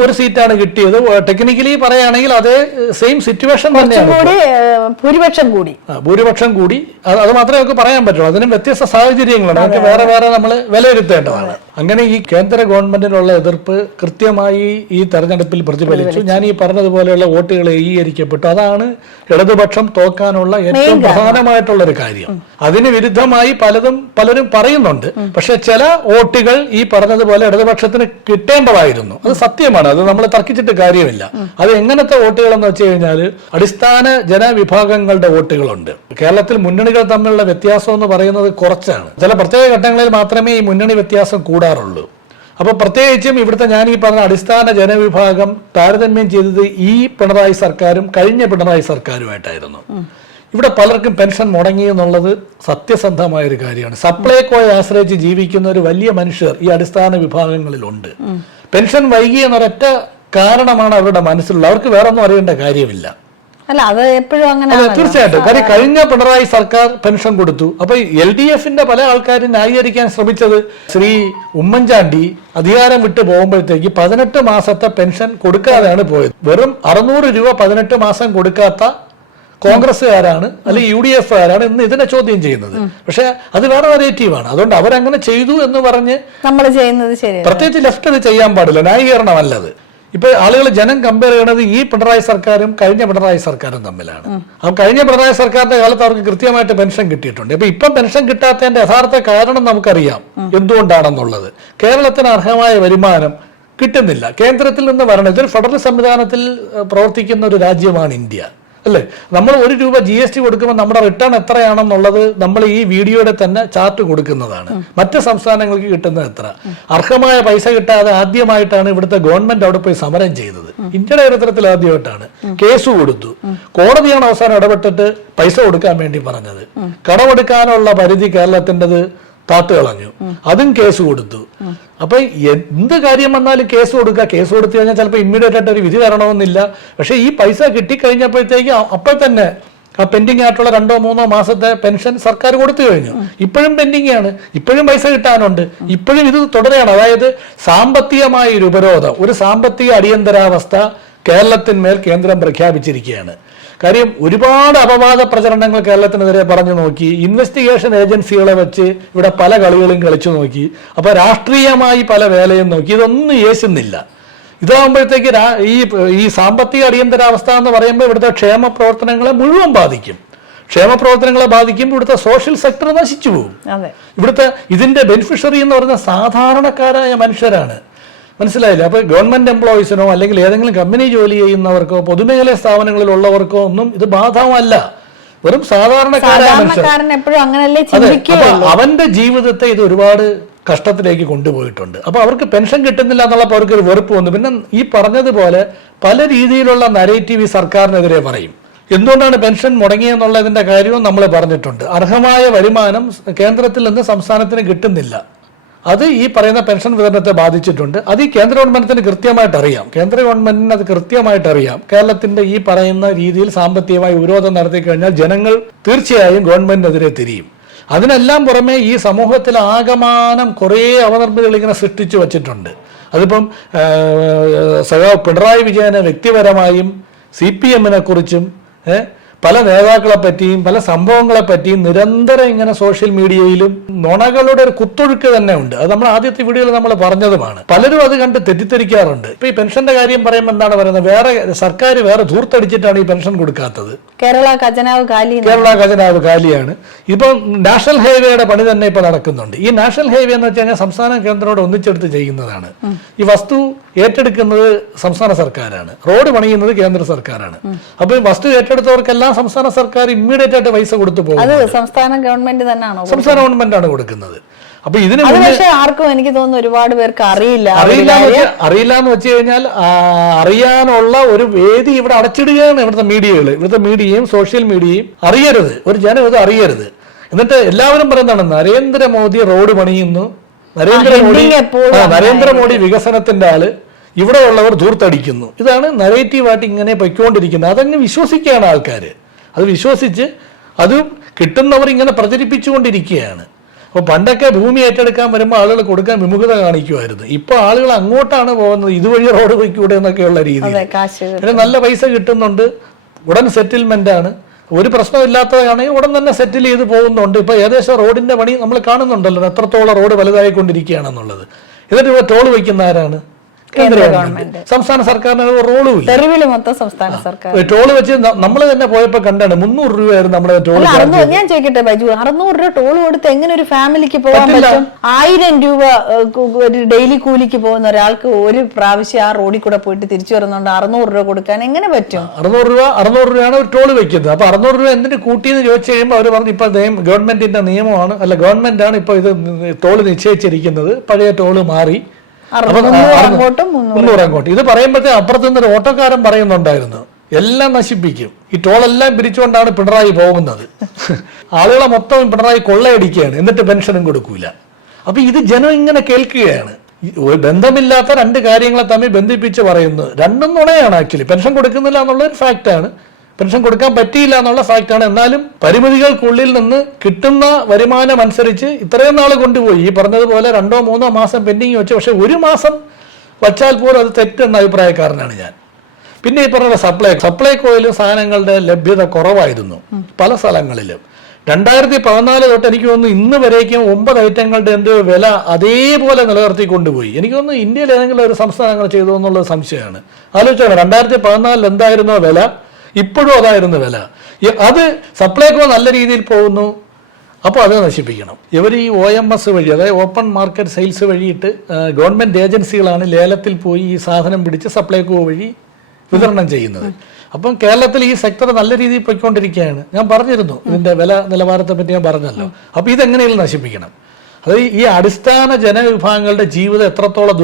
ഒരു സീറ്റാണ് കിട്ടിയത്. ടെക്നിക്കലി പറയുകയാണെങ്കിൽ അതേ സെയിം സിറ്റുവേഷൻ തന്നെയാണ്. ഭൂരിപക്ഷം കൂടി, അത് മാത്രമേ നമുക്ക് പറയാൻ പറ്റുള്ളൂ. അതിനും വ്യത്യസ്ത സാഹചര്യങ്ങളാണ്, നമുക്ക് വേറെ വേറെ നമ്മൾ വിലയിരുത്തേണ്ടതാണ്. അങ്ങനെ ഈ കേന്ദ്ര ഗവൺമെന്റിനുള്ള എതിർപ്പ് കൃത്യമായി ഈ തെരഞ്ഞെടുപ്പിൽ പ്രതിഫലിച്ചു. ഞാൻ ഈ പറഞ്ഞതുപോലെയുള്ള വോട്ടുകൾ ഏകീകരിക്കപ്പെട്ടു. അതാണ് ഇടതുപക്ഷം തോക്കാനുള്ള ഏറ്റവും പ്രധാനമായിട്ടുള്ള ഒരു കാര്യം. അതിന് വിരുദ്ധമായി പലരും പറയുന്നുണ്ട്. പക്ഷെ ചില വോട്ടുകൾ ഈ പറഞ്ഞതുപോലെ ഇടതുപക്ഷത്തിന് കിട്ടേണ്ടതായിരുന്നു. അത് സത്യമാണ്, അത് നമ്മൾ തർക്കിച്ചിട്ട് കാര്യമില്ല. അത് എങ്ങനത്തെ വോട്ടുകൾ എന്ന് വെച്ച് കഴിഞ്ഞാൽ അടിസ്ഥാന ജനവിഭാഗങ്ങളുടെ വോട്ടുകളുണ്ട്. കേരളത്തിൽ മുന്നണികൾ തമ്മിലുള്ള വ്യത്യാസം എന്ന് പറയുന്നത് കുറച്ചാണ്. ചില പ്രത്യേക ഘട്ടങ്ങളിൽ മാത്രമേ ഈ മുന്നണി വ്യത്യാസം കൂടാറുള്ളൂ. അപ്പൊ പ്രത്യേകിച്ചും ഇവിടുത്തെ ഞാൻ ഈ പറഞ്ഞ അടിസ്ഥാന ജനവിഭാഗം താരതമ്യം ചെയ്തത് ഈ പിണറായി സർക്കാരും കഴിഞ്ഞ പിണറായി സർക്കാരുമായിട്ടായിരുന്നു. ഇവിടെ പലർക്കും പെൻഷൻ മുടങ്ങി എന്നുള്ളത് സത്യസന്ധമായ ഒരു കാര്യമാണ്. സപ്ലൈകോയെ ആശ്രയിച്ച് ജീവിക്കുന്ന ഒരു വലിയ മനുഷ്യർ ഈ അടിസ്ഥാന വിഭാഗങ്ങളിലുണ്ട്. പെൻഷൻ വൈകി എന്നൊരൊറ്റ കാരണമാണ് അവരുടെ മനസ്സിലുള്ളത്. അവർക്ക് വേറെ ഒന്നും അറിയേണ്ട കാര്യമില്ല. തീർച്ചയായിട്ടും. കാര്യം കഴിഞ്ഞ പിണറായി സർക്കാർ പെൻഷൻ കൊടുത്തു. അപ്പൊ LDFന്റെ പല ആൾക്കാരും ന്യായീകരിക്കാൻ ശ്രമിച്ചത് ശ്രീ ഉമ്മൻചാണ്ടി അധികാരം വിട്ടു പോകുമ്പോഴത്തേക്ക് 18 മാസത്തെ പെൻഷൻ കൊടുക്കാതെയാണ് പോയത്. വെറും 600 രൂപ 18 മാസം കൊടുക്കാത്ത കോൺഗ്രസ്സുകാരാണ് അല്ലെങ്കിൽ UDF-കാരാണ് ഇന്ന് ഇതിനെ ചോദ്യം ചെയ്യുന്നത്. പക്ഷെ അത് വേറെ നരേറ്റീവാണ്. അതുകൊണ്ട് അവരങ്ങനെ ചെയ്തു എന്ന് പറഞ്ഞ് നമ്മൾ ചെയ്യുന്നത് ശരിയാണ്. പ്രത്യേകിച്ച് ലെഫ്റ്റ് അത് ചെയ്യാൻ പാടില്ല, ന്യായീകരണമല്ലത്. ഇപ്പൊ ആളുകൾ ജനം കമ്പയർ ചെയ്യണത് ഈ പിണറായി സർക്കാരും കഴിഞ്ഞ പിണറായി സർക്കാരും തമ്മിലാണ്. അപ്പം കഴിഞ്ഞ പിണറായി സർക്കാരിന്റെ കാലത്ത് അവർക്ക് കൃത്യമായിട്ട് പെൻഷൻ കിട്ടിയിട്ടുണ്ട്. അപ്പൊ ഇപ്പം പെൻഷൻ കിട്ടാത്തതിന്റെ യഥാർത്ഥ കാരണം നമുക്കറിയാം എന്തുകൊണ്ടാണെന്നുള്ളത്. കേരളത്തിന് അർഹമായ വരുമാനം കിട്ടുന്നില്ല, കേന്ദ്രത്തിൽ നിന്ന് വരണം. ഇതൊരു ഫെഡറൽ സംവിധാനത്തിൽ പ്രവർത്തിക്കുന്ന ഒരു രാജ്യമാണ് ഇന്ത്യ, അല്ലേ? നമ്മൾ ₹1 GST കൊടുക്കുമ്പോൾ നമ്മുടെ റിട്ടേൺ എത്രയാണെന്നുള്ളത് നമ്മൾ ഈ വീഡിയോയുടെ തന്നെ ചാർട്ട് കൊടുക്കുന്നതാണ്. മറ്റ് സംസ്ഥാനങ്ങൾക്ക് കിട്ടുന്നത് എത്ര? അർഹമായ പൈസ കിട്ടാതെ ആദ്യമായിട്ടാണ് ഇവിടുത്തെ ഗവൺമെന്റ് അവിടെ പോയി സമരം ചെയ്തത്. ഇന്ത്യയുടെ ചരിത്രത്തിൽ ആദ്യമായിട്ടാണ്. കേസ് കൊടുത്തു. കോടതിയാണ് അവസാനം ഇടപെട്ടിട്ട് പൈസ കൊടുക്കാൻ വേണ്ടി പറഞ്ഞത്. കടമെടുക്കാനുള്ള പരിധി കേരളത്തിൻ്റെത് താത്തു കളഞ്ഞു, അതും കേസ് കൊടുത്തു. അപ്പൊ എന്ത് കാര്യം വന്നാലും കേസ് കൊടുക്കുക. കേസ് കൊടുത്തു കഴിഞ്ഞാൽ ചിലപ്പോൾ ഇമ്മീഡിയറ്റ് ആയിട്ട് ഒരു വിധി വരണമെന്നില്ല. പക്ഷെ ഈ പൈസ കിട്ടിക്കഴിഞ്ഞപ്പോഴത്തേക്ക് അപ്പോൾ തന്നെ ആ പെൻഡിങ് ആയിട്ടുള്ള 2-3 മാസത്തെ പെൻഷൻ സർക്കാർ കൊടുത്തു കഴിഞ്ഞു. ഇപ്പോഴും പെൻഡിങ് ആണ്, ഇപ്പോഴും പൈസ കിട്ടാനുണ്ട്, ഇപ്പോഴും ഇത് തുടരുകയാണ്. അതായത് സാമ്പത്തികമായ ഒരു ഉപരോധം, ഒരു സാമ്പത്തിക അടിയന്തരാവസ്ഥ കേരളത്തിന്മേൽ കേന്ദ്രം പ്രഖ്യാപിച്ചിരിക്കുകയാണ്. കാര്യം ഒരുപാട് അപവാദ പ്രചരണങ്ങൾ കേരളത്തിനെതിരെ പറഞ്ഞു നോക്കി, ഇൻവെസ്റ്റിഗേഷൻ ഏജൻസികളെ വെച്ച് ഇവിടെ പല കളികളും കളിച്ചു നോക്കി, അപ്പൊ രാഷ്ട്രീയമായി പല വേലയും നോക്കി, ഇതൊന്നും യേശുന്നില്ല. ഇതാകുമ്പോഴത്തേക്ക് ഈ സാമ്പത്തിക അടിയന്തരാവസ്ഥ എന്ന് പറയുമ്പോൾ ഇവിടുത്തെ ക്ഷേമ പ്രവർത്തനങ്ങളെ മുഴുവൻ ബാധിക്കും. ക്ഷേമ പ്രവർത്തനങ്ങളെ ബാധിക്കുമ്പോൾ ഇവിടുത്തെ സോഷ്യൽ സെക്ടർ നശിച്ചു പോകും. ഇവിടുത്തെ ഇതിന്റെ ബെനിഫിഷ്യറി എന്ന് പറയുന്ന സാധാരണക്കാരായ മനുഷ്യരാണ്. മനസ്സിലായില്ല? അപ്പൊ ഗവൺമെന്റ് എംപ്ലോയീസിനോ അല്ലെങ്കിൽ ഏതെങ്കിലും കമ്പനി ജോലി ചെയ്യുന്നവർക്കോ പൊതുമേഖലാ സ്ഥാപനങ്ങളിലുള്ളവർക്കോ ഒന്നും ഇത് ബാധകമല്ല. വെറും സാധാരണക്കാരായ അവന്റെ ജീവിതത്തെ ഇത് ഒരുപാട് കഷ്ടത്തിലേക്ക് കൊണ്ടുപോയിട്ടുണ്ട്. അപ്പൊ അവർക്ക് പെൻഷൻ കിട്ടുന്നില്ല എന്നുള്ളപ്പോൾ അവർക്ക് ഒരു വെറുപ്പ് വന്നു. പിന്നെ ഈ പറഞ്ഞതുപോലെ പല രീതിയിലുള്ള നരേറ്റീവ് സർക്കാരിനെതിരെ പറയും. എന്തുകൊണ്ടാണ് പെൻഷൻ മുടങ്ങിയെന്നുള്ളതിന്റെ കാര്യവും നമ്മൾ പറഞ്ഞിട്ടുണ്ട്. അർഹമായ വരുമാനം കേന്ദ്രത്തിൽ നിന്ന് സംസ്ഥാനത്തിന് കിട്ടുന്നില്ല. അത് ഈ പറയുന്ന പെൻഷൻ വിതരണത്തെ ബാധിച്ചിട്ടുണ്ട്. അത് ഈ കേന്ദ്ര ഗവൺമെന്റിന് കൃത്യമായിട്ട് അറിയാം. കേന്ദ്ര ഗവൺമെന്റിന് അത് കൃത്യമായിട്ട് അറിയാം. കേരളത്തിന്റെ ഈ പറയുന്ന രീതിയിൽ സാമ്പത്തികമായി വിരോധം നടത്തി കഴിഞ്ഞാൽ ജനങ്ങൾ തീർച്ചയായും ഗവൺമെന്റിനെതിരെ തിരിയും. അതിനെല്ലാം പുറമെ ഈ സമൂഹത്തിൽ ആകമാനം കുറേ അവനർമ്മികൾ ഇങ്ങനെ സൃഷ്ടിച്ചു വച്ചിട്ടുണ്ട്. അതിപ്പം പിണറായി വിജയനെ വ്യക്തിപരമായും CPM-നെ കുറിച്ചും പല നേതാക്കളെ പറ്റിയും പല സംഭവങ്ങളെ പറ്റിയും നിരന്തരം ഇങ്ങനെ സോഷ്യൽ മീഡിയയിലും നുണകളുടെ ഒരു കുത്തൊഴുക്ക് തന്നെ ഉണ്ട്. അത് നമ്മൾ ആദ്യത്തെ വീഡിയോയിൽ നമ്മൾ പറഞ്ഞതുമാണ്. പലരും അത് കണ്ട് തെറ്റിദ്ധരിക്കാറുണ്ട്. ഇപ്പൊ ഈ പെൻഷന്റെ കാര്യം പറയുമ്പോൾ എന്താണ് പറയുന്നത്? സർക്കാർ വേറെ ധൂർത്തടിച്ചിട്ടാണ് ഈ പെൻഷൻ കൊടുക്കാത്തത്. കേരള ഖജനാവ് കാലിയാണ്. ഇപ്പൊ നാഷണൽ ഹൈവേയുടെ പണി തന്നെ ഇപ്പൊ നടക്കുന്നുണ്ട്. ഈ നാഷണൽ ഹൈവേ എന്ന് വെച്ച് കഴിഞ്ഞാൽ സംസ്ഥാന കേന്ദ്രത്തോട് ഒന്നിച്ചെടുത്ത് ചെയ്യുന്നതാണ്. ഈ വസ്തു ഏറ്റെടുക്കുന്നത് സംസ്ഥാന സർക്കാരാണ്, റോഡ് പണിയുന്നത് കേന്ദ്ര സർക്കാരാണ്. അപ്പൊ ഈ വസ്തു ഏറ്റെടുത്തവർക്കെല്ലാം സംസ്ഥാന സർക്കാർ ഇമ്മീഡിയറ്റ് ആയിട്ട് പൈസ കൊടുത്തു പോകും. സംസ്ഥാന ഗവൺമെന്റ് തന്നെയാണോ? സംസ്ഥാന ഗവൺമെന്റാണ് കൊടുക്കുന്നത്. അപ്പൊ ഇതിന് ആർക്കും എനിക്ക് തോന്നുന്നു ഒരുപാട് പേർക്ക് അറിയില്ല എന്ന് വെച്ച് കഴിഞ്ഞാൽ അറിയാനുള്ള ഒരു വേദി ഇവിടെ അടച്ചിടുകയാണ് ഇവിടുത്തെ മീഡിയകൾ. ഇവിടുത്തെ മീഡിയയും സോഷ്യൽ മീഡിയയും അറിയരുത്, ഒരു ജനം ഇത് അറിയരുത്. എന്നിട്ട് എല്ലാവരും പറയുന്നതാണ് നരേന്ദ്രമോദി റോഡ് പണിയുന്നു, നരേന്ദ്രമോദി വികസനത്തിന്റെ ആള്, ഇവിടെയുള്ളവർ ധൂർത്തടിക്കുന്നു. ഇതാണ് നരേറ്റീവായിട്ട് ഇങ്ങനെ പൊയ്ക്കൊണ്ടിരിക്കുന്നത്. അതങ്ങ് വിശ്വസിക്കുകയാണ് ആൾക്കാർ. അത് വിശ്വസിച്ച് അത് കിട്ടുന്നവർ ഇങ്ങനെ പ്രചരിപ്പിച്ചുകൊണ്ടിരിക്കുകയാണ്. അപ്പോൾ പണ്ടൊക്കെ ഭൂമി ഏറ്റെടുക്കാൻ വരുമ്പോൾ ആളുകൾ കൊടുക്കാൻ വിമുഖത കാണിക്കുമായിരുന്നു. ഇപ്പൊ ആളുകൾ അങ്ങോട്ടാണ് പോകുന്നത്, ഇതുവഴി റോഡ് പൊയ്ക്കൂടെ എന്നൊക്കെയുള്ള രീതിയിൽ. പിന്നെ നല്ല പൈസ കിട്ടുന്നുണ്ട്, ഉടൻ സെറ്റിൽമെന്റ് ആണ്. ഒരു പ്രശ്നമില്ലാത്തതാണെങ്കിൽ ഉടൻ തന്നെ സെറ്റിൽ ചെയ്ത് പോകുന്നുണ്ട്. ഇപ്പൊ ഏകദേശം റോഡിന്റെ പണി നമ്മൾ കാണുന്നുണ്ടല്ലോ, എത്രത്തോളം റോഡ് വലുതായിക്കൊണ്ടിരിക്കുകയാണെന്നുള്ളത്. എന്നിട്ട് ഇവ ടോൾ വയ്ക്കുന്ന ആരാണ്? കേന്ദ്ര ഗവൺമെന്റ്. സംസ്ഥാന സർക്കാരിന് റോളുമില്ല. ടോള് വെച്ച് നമ്മൾ തന്നെ പോയപ്പോ കണ്ടാണ് 300 രൂപയായിരുന്നു നമ്മുടെ ടോൾ. ഞാൻ ചോദിക്കട്ടെ ബൈജു, 600 രൂപ ടോൾ കൊടുത്ത് എങ്ങനെ ഒരു ഫാമിലിക്ക് പോകാൻ പറ്റും? 1000 രൂപ ഒരു ഡെയിലി കൂലിക്ക് പോകുന്ന ഒരാൾക്ക് ഒരു പ്രാവശ്യം ആ റോഡിൽ കൂടെ പോയിട്ട് തിരിച്ചു വരുന്നുണ്ട് 600 രൂപ കൊടുക്കാൻ എങ്ങനെ പറ്റും? 600 രൂപയാണ് ഒരു ടോൾ വെക്കുന്നത്. അപ്പൊ 600 രൂപ എന്തിന് കൂട്ടിയെന്ന് ചോദിച്ചു കഴിയുമ്പോൾ അവർ പറഞ്ഞു ഇപ്പൊ ഗവൺമെന്റിന്റെ നിയമമാണ്, അല്ല ഗവൺമെന്റ് ആണ് ഇപ്പൊ ഇത് ടോൾ നിശ്ചയിച്ചിരിക്കുന്നത്, പഴയ ടോള് മാറി 300 അങ്ങോട്ട്. ഇത് പറയുമ്പോഴത്തേ അപ്പുറത്ത് നിന്നൊരു ഓട്ടോക്കാരൻ പറയുന്നുണ്ടായിരുന്നു എല്ലാം നശിപ്പിക്കും, ഈ ടോളെല്ലാം പിരിച്ചുകൊണ്ടാണ് പിണറായി പോകുന്നത്, ആളുകളെ മൊത്തം പിണറായി കൊള്ളയടിക്കുകയാണ്, എന്നിട്ട് പെൻഷനും കൊടുക്കൂല. അപ്പൊ ഇത് ജനം ഇങ്ങനെ കേൾക്കുകയാണ്. ബന്ധമില്ലാത്ത രണ്ട് കാര്യങ്ങളെ തമ്മിൽ ബന്ധിപ്പിച്ച് പറയുന്നു. രണ്ടും നുണയാണ്. ആക്ച്വലി പെൻഷൻ കൊടുക്കുന്നില്ല എന്നുള്ള ഒരു ഫാക്റ്റാണ്, പെൻഷൻ കൊടുക്കാൻ പറ്റിയില്ല എന്നുള്ള ഫാക്റ്റാണ്. എന്നാലും പരിമിതികൾക്കുള്ളിൽ നിന്ന് കിട്ടുന്ന വരുമാനം അനുസരിച്ച് ഇത്രയും നാൾ കൊണ്ടുപോയി. ഈ പറഞ്ഞതുപോലെ 2-3 മാസം പെൻഡിങ് വെച്ച്, പക്ഷെ 1 മാസം വച്ചാൽ പോലും അത് തെറ്റെന്ന അഭിപ്രായക്കാരനാണ് ഞാൻ. പിന്നെ ഈ പറഞ്ഞ സപ്ലൈകോയിലും സാധനങ്ങളുടെ ലഭ്യത കുറവായിരുന്നു പല സ്ഥലങ്ങളിലും. 2014 തൊട്ട് എനിക്ക് തോന്നുന്നു ഇന്ന് വരേക്കും 9 ഐറ്റങ്ങളുടെ എന്തോ വില അതേപോലെ നിലനിർത്തിക്കൊണ്ടുപോയി. എനിക്ക് തോന്നുന്നു ഇന്ത്യയിൽ ഏതെങ്കിലും ഒരു സംസ്ഥാനം അങ്ങനെ ചെയ്തു എന്നുള്ളത് സംശയമാണ്. ആലോചിച്ചാണ് 2014 എന്തായിരുന്നോ വില ഇപ്പോഴും അതായിരുന്നു വില. അത് സപ്ലൈകോ നല്ല രീതിയിൽ പോകുന്നു, അപ്പോൾ അത് നശിപ്പിക്കണം. ഇവർ ഈ OMS വഴി, അതായത് ഓപ്പൺ മാർക്കറ്റ് സെയിൽസ് വഴിയിട്ട് ഗവൺമെന്റ് ഏജൻസികളാണ് ലേലത്തിൽ പോയി ഈ സാധനം പിടിച്ച് സപ്ലൈകോ വഴി വിതരണം ചെയ്യുന്നത്. അപ്പം കേരളത്തിൽ ഈ സെക്ടർ നല്ല രീതിയിൽ പോയിക്കൊണ്ടിരിക്കുകയാണ്. ഞാൻ പറഞ്ഞിരുന്നു ഇതിന്റെ വില നിലവാരത്തെ പറ്റി ഞാൻ പറഞ്ഞല്ലോ. അപ്പൊ ഇതെങ്ങനെയും നശിപ്പിക്കണം. അതായത് ഈ അടിസ്ഥാന ജനവിഭാഗങ്ങളുടെ ജീവിതം എത്രത്തോളം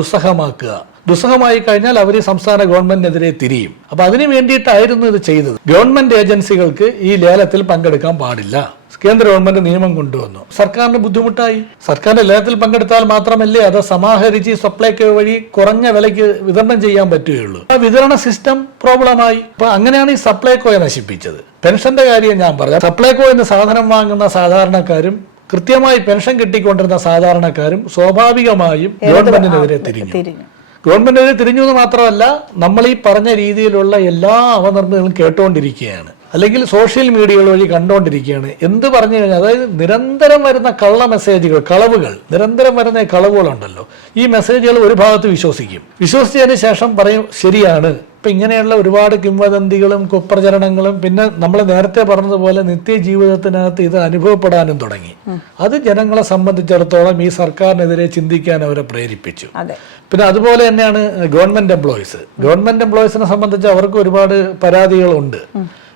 ദുസ്സഹമായി കഴിഞ്ഞാൽ അവർ സംസ്ഥാന ഗവൺമെന്റിനെതിരെ തിരിയും. അപ്പൊ അതിനു വേണ്ടിയിട്ടായിരുന്നു ഇത് ചെയ്തത്. ഗവൺമെന്റ് ഏജൻസികൾക്ക് ഈ ലേലത്തിൽ പങ്കെടുക്കാൻ പാടില്ല. കേന്ദ്ര ഗവൺമെന്റ് നിയമം കൊണ്ടുവന്നു. സർക്കാരിന് ബുദ്ധിമുട്ടായി. സർക്കാരിന്റെ ലേലത്തിൽ പങ്കെടുത്താൽ മാത്രമല്ലേ അത് സമാഹരിച്ച് സപ്ലൈകോ വഴി കുറഞ്ഞ വിലയ്ക്ക് വിതരണം ചെയ്യാൻ പറ്റുകയുള്ളൂ. ആ വിതരണ സിസ്റ്റം പ്രോബ്ലമായി. അപ്പൊ അങ്ങനെയാണ് ഈ സപ്ലൈകോയെ നശിപ്പിച്ചത്. പെൻഷന്റെ കാര്യം ഞാൻ പറഞ്ഞു. സപ്ലൈകോ എന്ന് സാധനം വാങ്ങുന്ന സാധാരണക്കാരും കൃത്യമായി പെൻഷൻ കിട്ടിക്കൊണ്ടിരുന്ന സാധാരണക്കാരും സ്വാഭാവികമായും ഗവൺമെന്റിനെതിരെ തിരിഞ്ഞു. ഗവൺമെന്റിനെതിരെ തിരിഞ്ഞു എന്ന് മാത്രമല്ല, നമ്മൾ ഈ പറഞ്ഞ രീതിയിലുള്ള എല്ലാ അവനർമ്മകളും കേട്ടുകൊണ്ടിരിക്കുകയാണ്, അല്ലെങ്കിൽ സോഷ്യൽ മീഡിയകൾ വഴി കണ്ടുകൊണ്ടിരിക്കുകയാണ്. എന്ത് പറഞ്ഞു കഴിഞ്ഞാൽ, അതായത് നിരന്തരം വരുന്ന കള്ള മെസ്സേജുകൾ, നിരന്തരം വരുന്ന കളവുകളുണ്ടല്ലോ, ഈ മെസ്സേജുകൾ ഒരു ഭാഗത്ത് വിശ്വസിച്ചതിന് ശേഷം പറയും ശരിയാണ്. ഇപ്പൊ ഇങ്ങനെയുള്ള ഒരുപാട് കിംവദന്തികളും കുപ്രചരണങ്ങളും പിന്നെ നമ്മൾ നേരത്തെ പറഞ്ഞതുപോലെ നിത്യജീവിതത്തിനകത്ത് ഇത് അനുഭവപ്പെടാനും തുടങ്ങി. അത് ജനങ്ങളെ സംബന്ധിച്ചിടത്തോളം ഈ സർക്കാരിനെതിരെ ചിന്തിക്കാൻ അവരെ പ്രേരിപ്പിച്ചു. പിന്നെ അതുപോലെ തന്നെയാണ് ഗവൺമെന്റ് എംപ്ലോയീസിനെ സംബന്ധിച്ച് അവർക്ക് ഒരുപാട് പരാതികളുണ്ട്.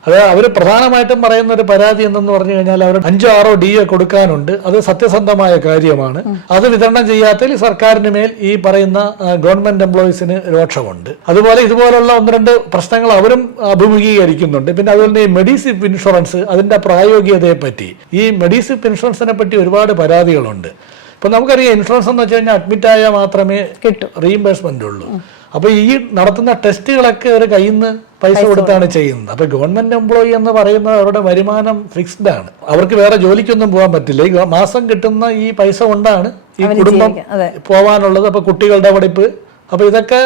അതായത് അവർ പ്രധാനമായിട്ടും പറയുന്ന ഒരു പരാതി എന്തെന്ന് പറഞ്ഞു കഴിഞ്ഞാൽ അവർ 5-6 DA കൊടുക്കാനുണ്ട്. അത് സത്യസന്ധമായ കാര്യമാണ്. അത് വിതരണം ചെയ്യാത്തതിൽ സർക്കാരിന് മേൽ ഈ പറയുന്ന ഗവൺമെന്റ് എംപ്ലോയീസിന് രോക്ഷമുണ്ട്. അതുപോലെ ഇതുപോലുള്ള 1-2 പ്രശ്നങ്ങൾ അവരും അഭിമുഖീകരിക്കുന്നുണ്ട്. പിന്നെ അതുപോലെ ഈ മെഡിസിപ്പ് ഇൻഷുറൻസ്, അതിന്റെ പ്രായോഗികതയെ പറ്റി, ഈ മെഡിസിപ്പ് ഇൻഷുറൻസിനെ പറ്റി ഒരുപാട് പരാതികളുണ്ട്. ഇപ്പൊ നമുക്കറിയാം, ഇൻഷുറൻസ് എന്ന് വെച്ച് കഴിഞ്ഞാൽ അഡ്മിറ്റായാൽ മാത്രമേ റീഇംബേഴ്സ്മെന്റ് ഉള്ളൂ. അപ്പൊ ഈ നടത്തുന്ന ടെസ്റ്റുകളൊക്കെ ഒരു കയ്യിൽ നിന്ന് പൈസ കൊടുത്താണ് ചെയ്യുന്നത്. അപ്പൊ ഗവൺമെന്റ് എംപ്ലോയി എന്ന് പറയുന്നത് അവരുടെ വരുമാനം ഫിക്സ്ഡ് ആണ്. അവർക്ക് വേറെ ജോലിക്കൊന്നും പോകാൻ പറ്റില്ല. ഈ മാസം കിട്ടുന്ന ഈ പൈസ കൊണ്ടാണ് ഈ കുടുംബം പോവാനുള്ളത്. അപ്പൊ കുട്ടികളുടെ പഠിപ്പ്, അപ്പൊ ഇതൊക്കെ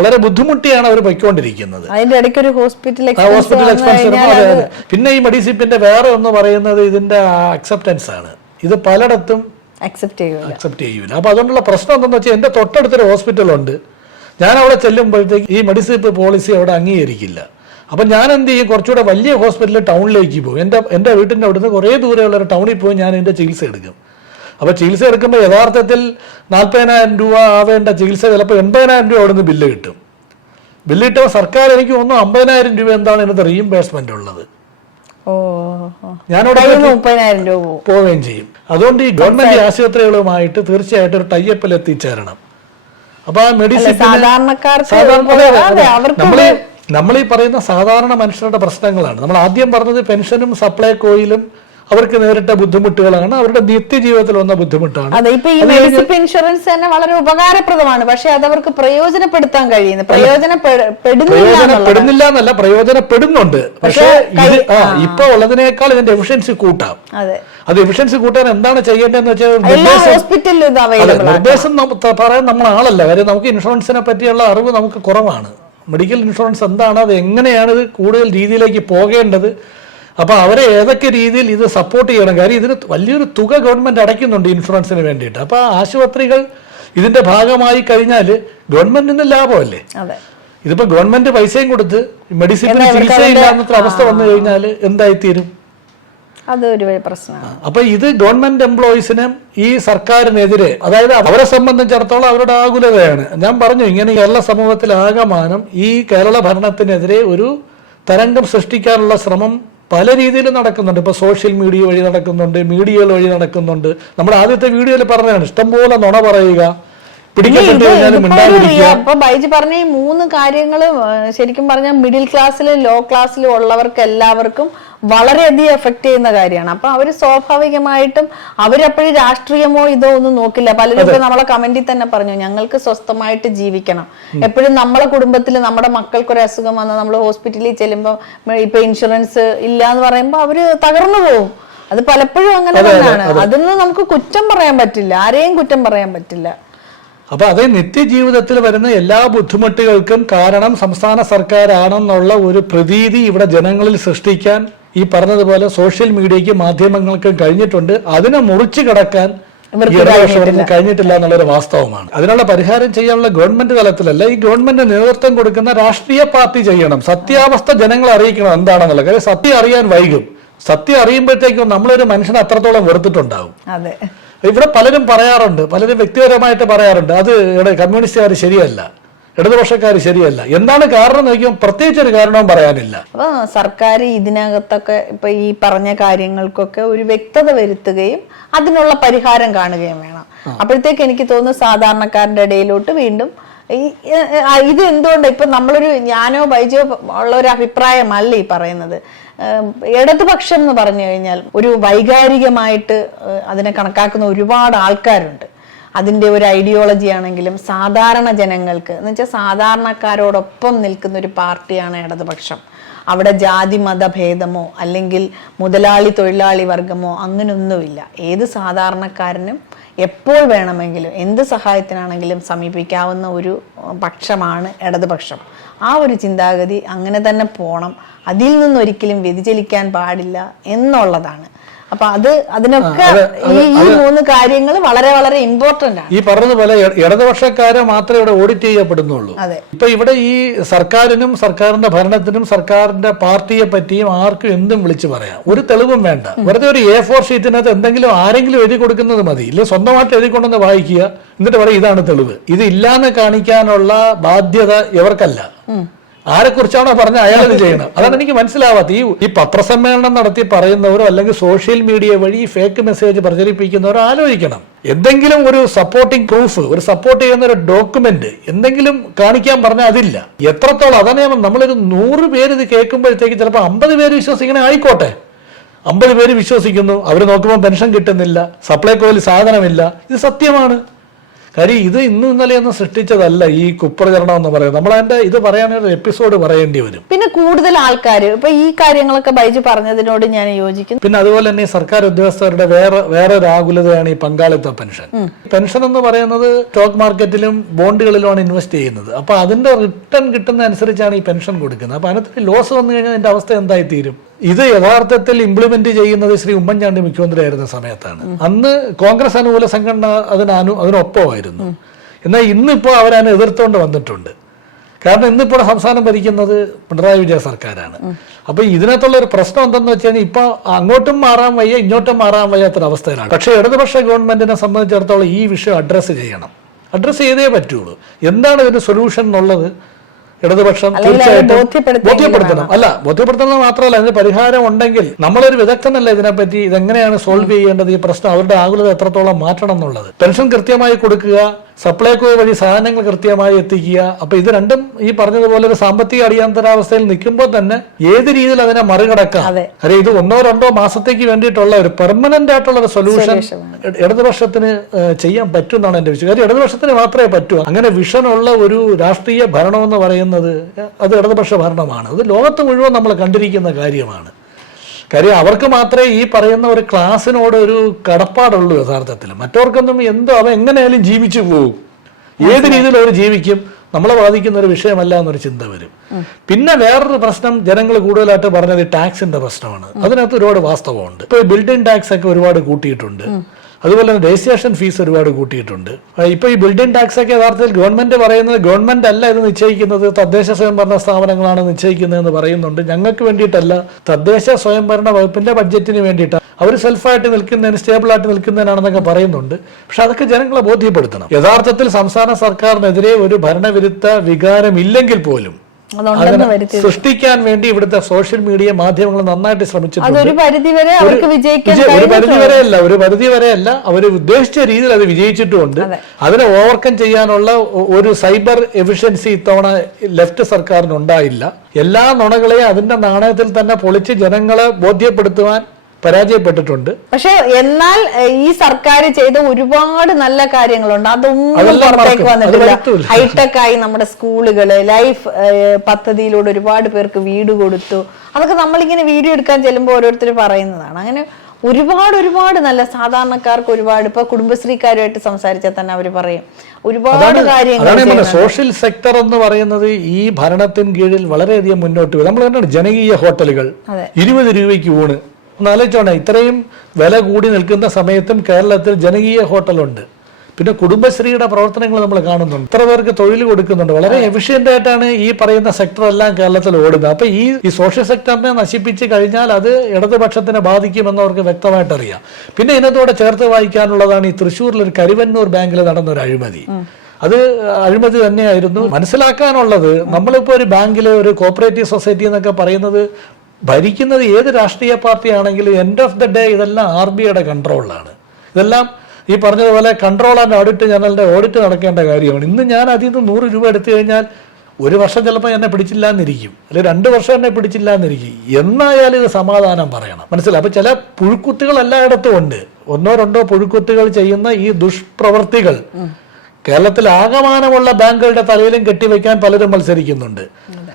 വളരെ ബുദ്ധിമുട്ടിയാണ് അവർ പൊയ്ക്കൊണ്ടിരിക്കുന്നത്. അതിന്റെ ഇടയ്ക്ക് ഒരു ഹോസ്പിറ്റൽ എക്സ്പെൻസ്. പിന്നെ ഈ മെഡിസിപ്പിന്റെ വേറെ ഒന്ന് പറയുന്നത് ഇതിന്റെ അക്സെപ്റ്റൻസ് ആണ്. ഇത് പലയിടത്തും അക്സെപ്റ്റ് ചെയ്യൂല. അപ്പൊ അതുകൊണ്ടുള്ള പ്രശ്നം എന്താണെന്ന് വെച്ചാൽ, എന്റെ തൊട്ടടുത്തൊരു ഹോസ്പിറ്റലുണ്ട്. ഞാൻ അവിടെ ചെല്ലുമ്പോഴത്തേക്ക് ഈ മെഡിസിപ്പ് പോളിസി അവിടെ അംഗീകരിക്കില്ല. അപ്പം ഞാൻ എന്ത് ചെയ്യും, കുറച്ചുകൂടെ വലിയ ഹോസ്പിറ്റലിൽ ടൗണിലേക്ക് പോകും. എൻ്റെ വീട്ടിൻ്റെ അവിടുന്ന് കുറേ ദൂരെയുള്ള ഒരു ടൗണിൽ പോയി ഞാൻ എൻ്റെ ചികിത്സ എടുക്കും. അപ്പോൾ ചികിത്സ എടുക്കുമ്പോൾ യഥാർത്ഥത്തിൽ 40,000 രൂപ ആവേണ്ട ചികിത്സ ചിലപ്പോൾ 80,000 രൂപ അവിടെ നിന്ന് ബില്ല് കിട്ടും. ബില്ല് കിട്ടുമ്പോൾ സർക്കാർ എനിക്ക് തോന്നുന്നു 50,000 രൂപ എന്താണ് ഇതിനകത്ത് റീഇംബേഴ്സ്മെന്റ് ഉള്ളത്. ഞാനിവിടെ 30,000 രൂപ പോവുകയും ചെയ്യും. അതുകൊണ്ട് ഈ ഗവൺമെന്റ് ആശുപത്രികളുമായിട്ട് തീർച്ചയായിട്ടും ഒരു ടൈപ്പിൽ എത്തിച്ചേരണം. അപ്പൊ ആ മെഡിസിൻ നമ്മൾ ഈ പറയുന്ന സാധാരണ മനുഷ്യരുടെ പ്രശ്നങ്ങളാണ്. നമ്മൾ ആദ്യം പറഞ്ഞത് പെൻഷനും സപ്ലൈകോയിലും അവർക്ക് നേരിട്ട ബുദ്ധിമുട്ടുകളാണ്, അവരുടെ നിത്യജീവിതത്തിൽ വന്ന ബുദ്ധിമുട്ടാണ്. അതെ, ഇപ്പൊ ഈ മെഡിസിപ്പ് ഇൻഷുറൻസ് തന്നെ വളരെ ഉപകാരപ്രദമാണ്. പക്ഷെ അത് അവർക്ക് പ്രയോജനപ്പെടുത്താൻ കഴിയുന്നു. പ്രയോജനപ്പെടുന്നില്ല എന്നല്ല, പ്രയോജനപ്പെടുന്നുണ്ട്. പക്ഷേ ഇപ്പൊ ഉള്ളതിനേക്കാൾ ഇതിന്റെ എഫിഷ്യൻസി കൂട്ടാം. അത് എഫിഷ്യൻസി കൂട്ടാൻ എന്താണ് ചെയ്യേണ്ടതെന്ന് വെച്ചാൽ, നിർദ്ദേശം പറയാൻ നമ്മൾ ആളല്ല. കാര്യം നമുക്ക് ഇൻഷുറൻസിനെ പറ്റിയുള്ള അറിവ് നമുക്ക് കുറവാണ്. മെഡിക്കൽ ഇൻഷുറൻസ് എന്താണ്, അത് എങ്ങനെയാണ് ഇത് കൂടുതൽ രീതിയിലേക്ക് പോകേണ്ടത്, അപ്പൊ അവരെ ഏതൊക്കെ രീതിയിൽ ഇത് സപ്പോർട്ട് ചെയ്യണം. കാര്യം ഇതിന് വലിയൊരു തുക ഗവൺമെന്റ് അടയ്ക്കുന്നുണ്ട് ഇൻഷുറൻസിന് വേണ്ടിയിട്ട്. അപ്പൊ ആശുപത്രികൾ ഇതിന്റെ ഭാഗമായി കഴിഞ്ഞാൽ ഗവൺമെന്റിന് ലാഭമല്ലേ. ഇതിപ്പോ ഗവൺമെന്റ് പൈസയും കൊടുത്ത് മെഡിസിന് ചികിത്സയില്ലാത്ത അവസ്ഥ വന്നു കഴിഞ്ഞാൽ എന്തായിത്തീരും? അതൊരു പ്രശ്നമാണ്. അപ്പൊ ഇത് ഗവൺമെന്റ് എംപ്ലോയീസിനും ഈ സർക്കാരിനെതിരെ, അതായത് അവരെ സംബന്ധിച്ചിടത്തോളം അവരുടെ ആകുലതയാണ്. ഞാൻ പറഞ്ഞു, ഇങ്ങനെ കേരള സമൂഹത്തിൽ ആകമാനം ഈ കേരള ഭരണത്തിനെതിരെ ഒരു തരംഗം സൃഷ്ടിക്കാനുള്ള ശ്രമം പല രീതിയിലും നടക്കുന്നുണ്ട്. ഇപ്പൊ സോഷ്യൽ മീഡിയ വഴി നടക്കുന്നുണ്ട്, മീഡിയകൾ വഴി നടക്കുന്നുണ്ട്. നമ്മുടെ ആദ്യത്തെ വീഡിയോയിൽ പറഞ്ഞതാണ്, ഇഷ്ടംപോലെ നുണ പറയുക, അപ്പൊ ബൈജി പറഞ്ഞ ഈ 3 കാര്യങ്ങള് ശരിക്കും പറഞ്ഞാൽ മിഡിൽ ക്ലാസ്സിലും ലോ ക്ലാസ്സിലും ഉള്ളവർക്ക് എല്ലാവർക്കും വളരെയധികം എഫക്ട് ചെയ്യുന്ന കാര്യമാണ്. അപ്പൊ അവര് സ്വാഭാവികമായിട്ടും അവരെപ്പോഴും രാഷ്ട്രീയമോ ഇതോ ഒന്നും നോക്കില്ല. പലരും ഇപ്പൊ നമ്മളെ കമന്റിൽ തന്നെ പറഞ്ഞു, ഞങ്ങൾക്ക് സ്വസ്ഥമായിട്ട് ജീവിക്കണം. എപ്പോഴും നമ്മളെ കുടുംബത്തിൽ നമ്മുടെ മക്കൾക്കൊരു അസുഖം വന്നാൽ നമ്മൾ ഹോസ്പിറ്റലിൽ ചെല്ലുമ്പോൾ ഇപ്പൊ ഇൻഷുറൻസ് ഇല്ല എന്ന് പറയുമ്പോൾ അവര് തകർന്നു പോകും. അത് പലപ്പോഴും അങ്ങനെ തന്നെയാണ്. അതൊന്നും നമുക്ക് കുറ്റം പറയാൻ പറ്റില്ല, ആരെയും കുറ്റം പറയാൻ പറ്റില്ല. അപ്പൊ അതേ നിത്യജീവിതത്തിൽ വരുന്ന എല്ലാ ബുദ്ധിമുട്ടുകൾക്കും കാരണം സംസ്ഥാന സർക്കാരാണെന്നുള്ള ഒരു പ്രതീതി ഇവിടെ ജനങ്ങളിൽ സൃഷ്ടിക്കാൻ ഈ പറഞ്ഞതുപോലെ സോഷ്യൽ മീഡിയയ്ക്ക് മാധ്യമങ്ങൾക്കും കഴിഞ്ഞിട്ടുണ്ട്. അതിനെ മുറിച്ചു കടക്കാൻ കഴിഞ്ഞിട്ടില്ല എന്നുള്ളൊരു വാസ്തവമാണ്. അതിനുള്ള പരിഹാരം ചെയ്യാനുള്ള ഗവൺമെന്റ് തലത്തിലല്ല, ഈ ഗവൺമെന്റ് നേതൃത്വം കൊടുക്കുന്ന രാഷ്ട്രീയ പാർട്ടി ചെയ്യണം. സത്യാവസ്ഥ ജനങ്ങളെ അറിയിക്കണം എന്താണെന്നുള്ളത്. കാര്യം സത്യം അറിയാൻ വൈകും. സത്യം അറിയുമ്പോഴത്തേക്കും നമ്മളൊരു മനുഷ്യനെ അത്രത്തോളം വെറുത്തിട്ടുണ്ടാവും. ഇവിടെ പലരും പറയാറുണ്ട്, പലരും വ്യക്തിപരമായിട്ട് പറയാറുണ്ട്, അത് കമ്മ്യൂണിസ്റ്റുകാർ ശരിയല്ല, ഇടതുപക്ഷക്കാർ ശരിയല്ല. എന്താണ് കാരണം നോക്കിയാൽ പ്രത്യേകിച്ച് ഒരു കാരണവും പറയാനില്ല. അപ്പൊ സർക്കാർ ഇതിനകത്തൊക്കെ ഇപ്പൊ ഈ പറഞ്ഞ കാര്യങ്ങൾക്കൊക്കെ ഒരു വ്യക്തത വരുത്തുകയും അതിനുള്ള പരിഹാരം കാണുകയും വേണം. അപ്പോഴത്തേക്ക് എനിക്ക് തോന്നുന്നു സാധാരണക്കാരുടെ ഇടയിലോട്ട് വീണ്ടും ഇത് എന്തുകൊണ്ട് ഇപ്പൊ ഞാനോ ബൈജോ ഉള്ള ഒരു അഭിപ്രായമല്ല ഈ പറയുന്നത്. ഇടതുപക്ഷം എന്ന് പറഞ്ഞു കഴിഞ്ഞാൽ ഒരു വൈകാരികമായിട്ട് അതിനെ കണക്കാക്കുന്ന ഒരുപാട് ആൾക്കാരുണ്ട്. അതിൻ്റെ ഒരു ഐഡിയോളജി ആണെങ്കിലും സാധാരണ ജനങ്ങൾക്ക് എന്ന് വെച്ചാൽ സാധാരണക്കാരോടൊപ്പം നിൽക്കുന്ന ഒരു പാർട്ടിയാണ് ഇടതുപക്ഷം. അവിടെ ജാതി മതഭേദമോ അല്ലെങ്കിൽ മുതലാളി തൊഴിലാളി വർഗമോ അങ്ങനെയൊന്നുമില്ല. ഏത് സാധാരണക്കാരനും എപ്പോൾ വേണമെങ്കിലും എന്ത് സഹായത്തിനാണെങ്കിലും സമീപിക്കാവുന്ന ഒരു പക്ഷമാണ് ഇടതുപക്ഷം. ആ ഒരു ചിന്താഗതി അങ്ങനെ തന്നെ പോണം, അതിൽ നിന്നൊരിക്കലും വ്യതിചലിക്കാൻ പാടില്ല എന്നുള്ളതാണ്. അപ്പൊ അതിനൊക്കെ ഈ മൂന്ന് കാര്യങ്ങൾ വളരെ വളരെ ഇമ്പോർട്ടന്റ് ആണ്. ഈ പറഞ്ഞതുപോലെ ഇടതുപക്ഷക്കാരെ മാത്രമേ ഇവിടെ ഓഡിറ്റ് ചെയ്യപ്പെടുന്നുള്ളൂ. ഇപ്പൊ ഇവിടെ ഈ സർക്കാരിനും സർക്കാരിന്റെ ഭരണത്തിനും സർക്കാരിന്റെ പാർട്ടിയെ പറ്റിയും ആർക്കും എന്തും വിളിച്ചു പറയാം. ഒരു തെളിവും വേണ്ട. വെറുതെ ഒരു A4 ഷീറ്റിനകത്ത് എന്തെങ്കിലും ആരെങ്കിലും എഴുതി കൊടുക്കുന്നത് മതി. ഇല്ല സ്വന്തമായിട്ട് എഴുതിക്കൊണ്ടെന്ന് വായിക്കുക, എന്നിട്ട് പറയും ഇതാണ് തെളിവ്. ഇത് ഇല്ലാന്ന് കാണിക്കാനുള്ള ബാധ്യത ഇവർക്കല്ല. ആരെക്കുറിച്ചാണോ പറഞ്ഞ അയാൾ ഇത് ചെയ്യണം. അതാണ് എനിക്ക് മനസ്സിലാവാത്ത. ഈ പത്രസമ്മേളനം നടത്തി പറയുന്നവരോ അല്ലെങ്കിൽ സോഷ്യൽ മീഡിയ വഴി ഫേക്ക് മെസ്സേജ് പ്രചരിപ്പിക്കുന്നവരോ ആലോചിക്കണം. എന്തെങ്കിലും ഒരു സപ്പോർട്ടിംഗ് പ്രൂഫ്, ഒരു സപ്പോർട്ട് ചെയ്യുന്ന ഒരു ഡോക്യുമെന്റ് എന്തെങ്കിലും കാണിക്കാൻ പറഞ്ഞാൽ അതില്ല. എത്രത്തോളം അതാണ് നമ്മളൊരു 100 പേര് ഇത് കേൾക്കുമ്പോഴത്തേക്ക് ചിലപ്പോൾ 50 പേര് വിശ്വസിക്കണേ ആയിക്കോട്ടെ. 50 പേര് വിശ്വസിക്കുന്നു, അവർ നോക്കുമ്പോൾ പെൻഷൻ കിട്ടുന്നില്ല, സപ്ലൈകോയിൽ സാധനമില്ല. ഇത് സത്യമാണ്. കാര്യം ഇത് ഇന്നും ഇന്നലെയൊന്നും സൃഷ്ടിച്ചതല്ല ഈ കുപ്രചരണം എന്ന് പറയുന്നത്. നമ്മളതിന്റെ ഇത് പറയാനൊരു എപ്പിസോഡ് പറയേണ്ടി വരും. പിന്നെ കൂടുതൽ ആൾക്കാർ ഇപ്പൊ ഈ കാര്യങ്ങളൊക്കെ ബൈജു പറഞ്ഞതിനോട് ഞാൻ യോജിക്കുന്നു. പിന്നെ അതുപോലെ തന്നെ സർക്കാർ ഉദ്യോഗസ്ഥരുടെ വേറെ ഒരു ആകുലതയാണ് ഈ പങ്കാളിത്ത പെൻഷൻ. പെൻഷൻ എന്ന് പറയുന്നത് സ്റ്റോക്ക് മാർക്കറ്റിലും ബോണ്ടുകളിലുമാണ് ഇൻവെസ്റ്റ് ചെയ്യുന്നത്. അപ്പൊ അതിന്റെ റിട്ടേൺ കിട്ടുന്ന അനുസരിച്ചാണ് ഈ പെൻഷൻ കൊടുക്കുന്നത്. അപ്പൊ അതിനകത്ത് ലോസ് വന്നു കഴിഞ്ഞാൽ അതിന്റെ അവസ്ഥ എന്തായി തീരും? ഇത് യഥാർത്ഥത്തിൽ ഇംപ്ലിമെന്റ് ചെയ്യുന്നത് ശ്രീ ഉമ്മൻചാണ്ടി മുഖ്യമന്ത്രി ആയിരുന്ന സമയത്താണ്. അന്ന് കോൺഗ്രസ് അനുകൂല സംഘടന അതിനൊപ്പമായിരുന്നു. എന്നാൽ ഇന്നിപ്പോ അവരതിനെ എതിർത്തുകൊണ്ട് വന്നിട്ടുണ്ട്. കാരണം ഇന്നിപ്പോൾ സംസ്ഥാനം ഭരിക്കുന്നത് പിണറായി വിജയ സർക്കാരാണ്. അപ്പൊ ഇതിനകത്തുള്ള ഒരു പ്രശ്നം എന്തെന്ന് വെച്ച് കഴിഞ്ഞാൽ ഇപ്പൊ അങ്ങോട്ടും മാറാൻ വയ്യ, ഇങ്ങോട്ടും മാറാൻ വയ്യാത്തൊരവസ്ഥയിലാണ്. പക്ഷേ ഇടതുപക്ഷ ഗവൺമെന്റിനെ സംബന്ധിച്ചിടത്തോളം ഈ വിഷയം അഡ്രസ്സ് ചെയ്യണം. അഡ്രസ്സ് ചെയ്തേ പറ്റുള്ളൂ. എന്താണ് ഇതിന് സൊല്യൂഷൻ എന്നുള്ളത് ഇടതുപക്ഷം തീർച്ചയായിട്ടും ബോധ്യപ്പെടുത്തണം. ബോധ്യപ്പെടുത്തുന്നത് മാത്രമല്ല, അതിന് പരിഹാരം ഉണ്ടെങ്കിൽ നമ്മളൊരു വിദഗ്ധനല്ല ഇതിനെപ്പറ്റി ഇതെങ്ങനെയാണ് സോൾവ് ചെയ്യേണ്ടത്, ഈ പ്രശ്നം അവരുടെ ആകുലത എത്രത്തോളം മാറ്റണം എന്നുള്ളത്. പെൻഷൻ കൃത്യമായി കൊടുക്കുക, സപ്ലൈകോ വഴി സാധനങ്ങൾ കൃത്യമായി എത്തിക്കുക. അപ്പൊ ഇത് രണ്ടും ഈ പറഞ്ഞതുപോലെ ഒരു സാമ്പത്തിക അടിയന്തരാവസ്ഥയിൽ നിൽക്കുമ്പോൾ തന്നെ ഏത് രീതിയിൽ അതിനെ മറികടക്കാം. അല്ലെ ഇത് 1-2 മാസത്തേക്ക് വേണ്ടിയിട്ടുള്ള ഒരു പെർമനന്റ് ആയിട്ടുള്ള ഒരു സൊല്യൂഷൻ ഇടതുപക്ഷത്തിന് ചെയ്യാൻ പറ്റും എന്നാണ് എന്റെ വിശ്വാസം. കാര്യം ഇടതുപക്ഷത്തിന് മാത്രമേ പറ്റൂ. അങ്ങനെ വിഷനുള്ള ഒരു രാഷ്ട്രീയ ഭരണം എന്ന് പറയുന്നത് അത് ഇടതുപക്ഷ ഭരണമാണ്. അത് ലോകത്ത് മുഴുവൻ നമ്മൾ കണ്ടിരിക്കുന്ന കാര്യമാണ്. കാര്യം അവർക്ക് മാത്രമേ ഈ പറയുന്ന ഒരു ക്ലാസ്സിനോട് ഒരു കടപ്പാടുള്ളൂ യഥാർത്ഥത്തിൽ. മറ്റവർക്കൊന്നും എന്തോ അവ എങ്ങനെയാലും ജീവിച്ചു പോകും, ഏത് രീതിയിൽ അവർ ജീവിക്കും, നമ്മളെ ബാധിക്കുന്ന ഒരു വിഷയമല്ല എന്നൊരു ചിന്ത വരും. പിന്നെ വേറൊരു പ്രശ്നം ജനങ്ങൾ കൂടുതലായിട്ട് പറഞ്ഞത് ടാക്സിന്റെ പ്രശ്നമാണ്. അതിനകത്ത് ഒരുപാട് വാസ്തവമുണ്ട്. ഇപ്പൊ ബിൽഡിംഗ് ടാക്സ് ഒക്കെ ഒരുപാട് കൂട്ടിയിട്ടുണ്ട്. അതുപോലെ തന്നെ രജിസ്ട്രേഷൻ ഫീസ് ഒരുപാട് കൂട്ടിയിട്ടുണ്ട്. ഇപ്പൊ ഈ ബിൽഡിംഗ് ടാക്സ് ഒക്കെ യഥാർത്ഥത്തിൽ ഗവൺമെന്റ് പറയുന്നത് ഗവൺമെന്റ് അല്ല ഇത് നിശ്ചയിക്കുന്നത്, തദ്ദേശ സ്വയംഭരണ സ്ഥാപനങ്ങളാണ് നിശ്ചയിക്കുന്നതെന്ന് പറയുന്നുണ്ട്. ഞങ്ങൾക്ക് വേണ്ടിയിട്ടല്ല, തദ്ദേശ സ്വയംഭരണ വകുപ്പിന്റെ ബഡ്ജറ്റിന് വേണ്ടിയിട്ടാണ്. അവർ സെൽഫായിട്ട് നിൽക്കുന്നതിന്, സ്റ്റേബിൾ ആയിട്ട് നിൽക്കുന്നതിനാണെന്നൊക്കെ പറയുന്നുണ്ട്. പക്ഷെ അതൊക്കെ ജനങ്ങളെ ബോധ്യപ്പെടുത്തണം. യഥാർത്ഥത്തിൽ സംസ്ഥാന സർക്കാരിനെതിരെ ഒരു ഭരണവിരുദ്ധ വികാരം ഇല്ലെങ്കിൽ പോലും സൃഷ്ടിക്കാൻ വേണ്ടി ഇവിടുത്തെ സോഷ്യൽ മീഡിയ മാധ്യമങ്ങൾ നന്നായിട്ട് ശ്രമിച്ചിട്ടുണ്ട്. ഒരു പരിധി വരെയല്ല, അവർ ഉദ്ദേശിച്ച രീതിയിൽ അത് വിജയിച്ചിട്ടുമുണ്ട്. അതിനെ ഓവർകം ചെയ്യാനുള്ള ഒരു സൈബർ എഫിഷ്യൻസി ഇത്തവണ ലെഫ്റ്റ് സർക്കാരിന് ഉണ്ടായില്ല. എല്ലാ നുണകളെയും അതിന്റെ നാണയത്തിൽ തന്നെ പൊളിച്ച് ജനങ്ങളെ ബോധ്യപ്പെടുത്തുവാൻ പരാജയപ്പെട്ടിട്ടുണ്ട്. പക്ഷെ എന്നാൽ ഈ സർക്കാർ ചെയ്ത ഒരുപാട് നല്ല കാര്യങ്ങളുണ്ട്, അതൊന്നും പുറത്തേക്ക് വന്നിട്ടില്ല. ഹൈടെക് ആയി നമ്മുടെ സ്കൂളുകള്, ലൈഫ് പദ്ധതിയിലൂടെ ഒരുപാട് പേർക്ക് വീട് കൊടുത്തു. അതൊക്കെ നമ്മളിങ്ങനെ വീഡിയോ എടുക്കാൻ ചെല്ലുമ്പോൾ ഓരോരുത്തർ പറയുന്നതാണ്. അങ്ങനെ ഒരുപാട് നല്ല സാധാരണക്കാർക്ക് ഒരുപാട് ഇപ്പൊ കുടുംബശ്രീക്കാരുമായിട്ട് സംസാരിച്ചാൽ തന്നെ അവർ പറയും ഒരുപാട് കാര്യങ്ങൾ. സോഷ്യൽ സെക്ടർ എന്ന് പറയുന്നത് ഈ ഭരണത്തിന് കീഴിൽ വളരെയധികം മുന്നോട്ട് വരും. നമ്മൾ കണ്ടാണ് ജനകീയ ഹോട്ടലുകൾ 20 രൂപയ്ക്ക് ഊണ്. ഒന്ന് ആലോചിച്ചോണേ, ഇത്രയും വില കൂടി നിൽക്കുന്ന സമയത്തും കേരളത്തിൽ ജനകീയ ഹോട്ടലുണ്ട്. പിന്നെ കുടുംബശ്രീയുടെ പ്രവർത്തനങ്ങൾ നമ്മൾ കാണുന്നുണ്ട്. ഇത്ര പേർക്ക് തൊഴിൽ കൊടുക്കുന്നുണ്ട്. വളരെ എഫിഷ്യന്റ് ആയിട്ടാണ് ഈ പറയുന്ന സെക്ടർ എല്ലാം കേരളത്തിൽ ഓടുന്നത്. അപ്പൊ ഈ സോഷ്യൽ സെക്ടറിനെ നശിപ്പിച്ച് കഴിഞ്ഞാൽ അത് ഇടതുപക്ഷത്തിനെ ബാധിക്കുമെന്ന് അവർക്ക് വ്യക്തമായിട്ട് അറിയാം. പിന്നെ ഇതിനോട് ചേർത്ത് വായിക്കാനുള്ളതാണ് ഈ തൃശ്ശൂരിൽ ഒരു കരുവന്നൂർ ബാങ്കിൽ നടന്നൊരു അഴിമതി. അത് അഴിമതി തന്നെയായിരുന്നു. മനസ്സിലാക്കാനുള്ളത്, നമ്മളിപ്പോ ഒരു ബാങ്കില് ഒരു കോപ്പറേറ്റീവ് സൊസൈറ്റി എന്നൊക്കെ പറയുന്നത് ഭരിക്കുന്നത് ഏത് രാഷ്ട്രീയ പാർട്ടിയാണെങ്കിലും എൻഡ് ഓഫ് ദ ഡേ ഇതെല്ലാം RBIയുടെ കൺട്രോളിലാണ്. ഇതെല്ലാം ഈ പറഞ്ഞതുപോലെ കൺട്രോൾ ആൻഡ് ഓഡിറ്റ് ജനറലിന്റെ ഓഡിറ്റ് നടക്കേണ്ട കാര്യമാണ്. ഇന്ന് ഞാൻ അതിൽ നിന്ന് 100 രൂപ എടുത്തു കഴിഞ്ഞാൽ 1 വർഷം ചിലപ്പോൾ എന്നെ പിടിച്ചില്ല എന്നിരിക്കും, അല്ലെങ്കിൽ 2 വർഷം എന്നെ പിടിച്ചില്ല എന്നിരിക്കും. എന്നായാലും ഇത് സമാധാനം പറയണം. മനസ്സിലായി? അപ്പൊ ചില പുഴുക്കുത്തുകൾ എല്ലായിടത്തും ഉണ്ട്. 1-2 പുഴുക്കുത്തുകൾ ചെയ്യുന്ന ഈ ദുഷ്പ്രവർത്തികൾ കേരളത്തിൽ ആകമാനമുള്ള ബാങ്കുകളുടെ തലയിലും കെട്ടിവെക്കാൻ പലരും മത്സരിക്കുന്നുണ്ട്.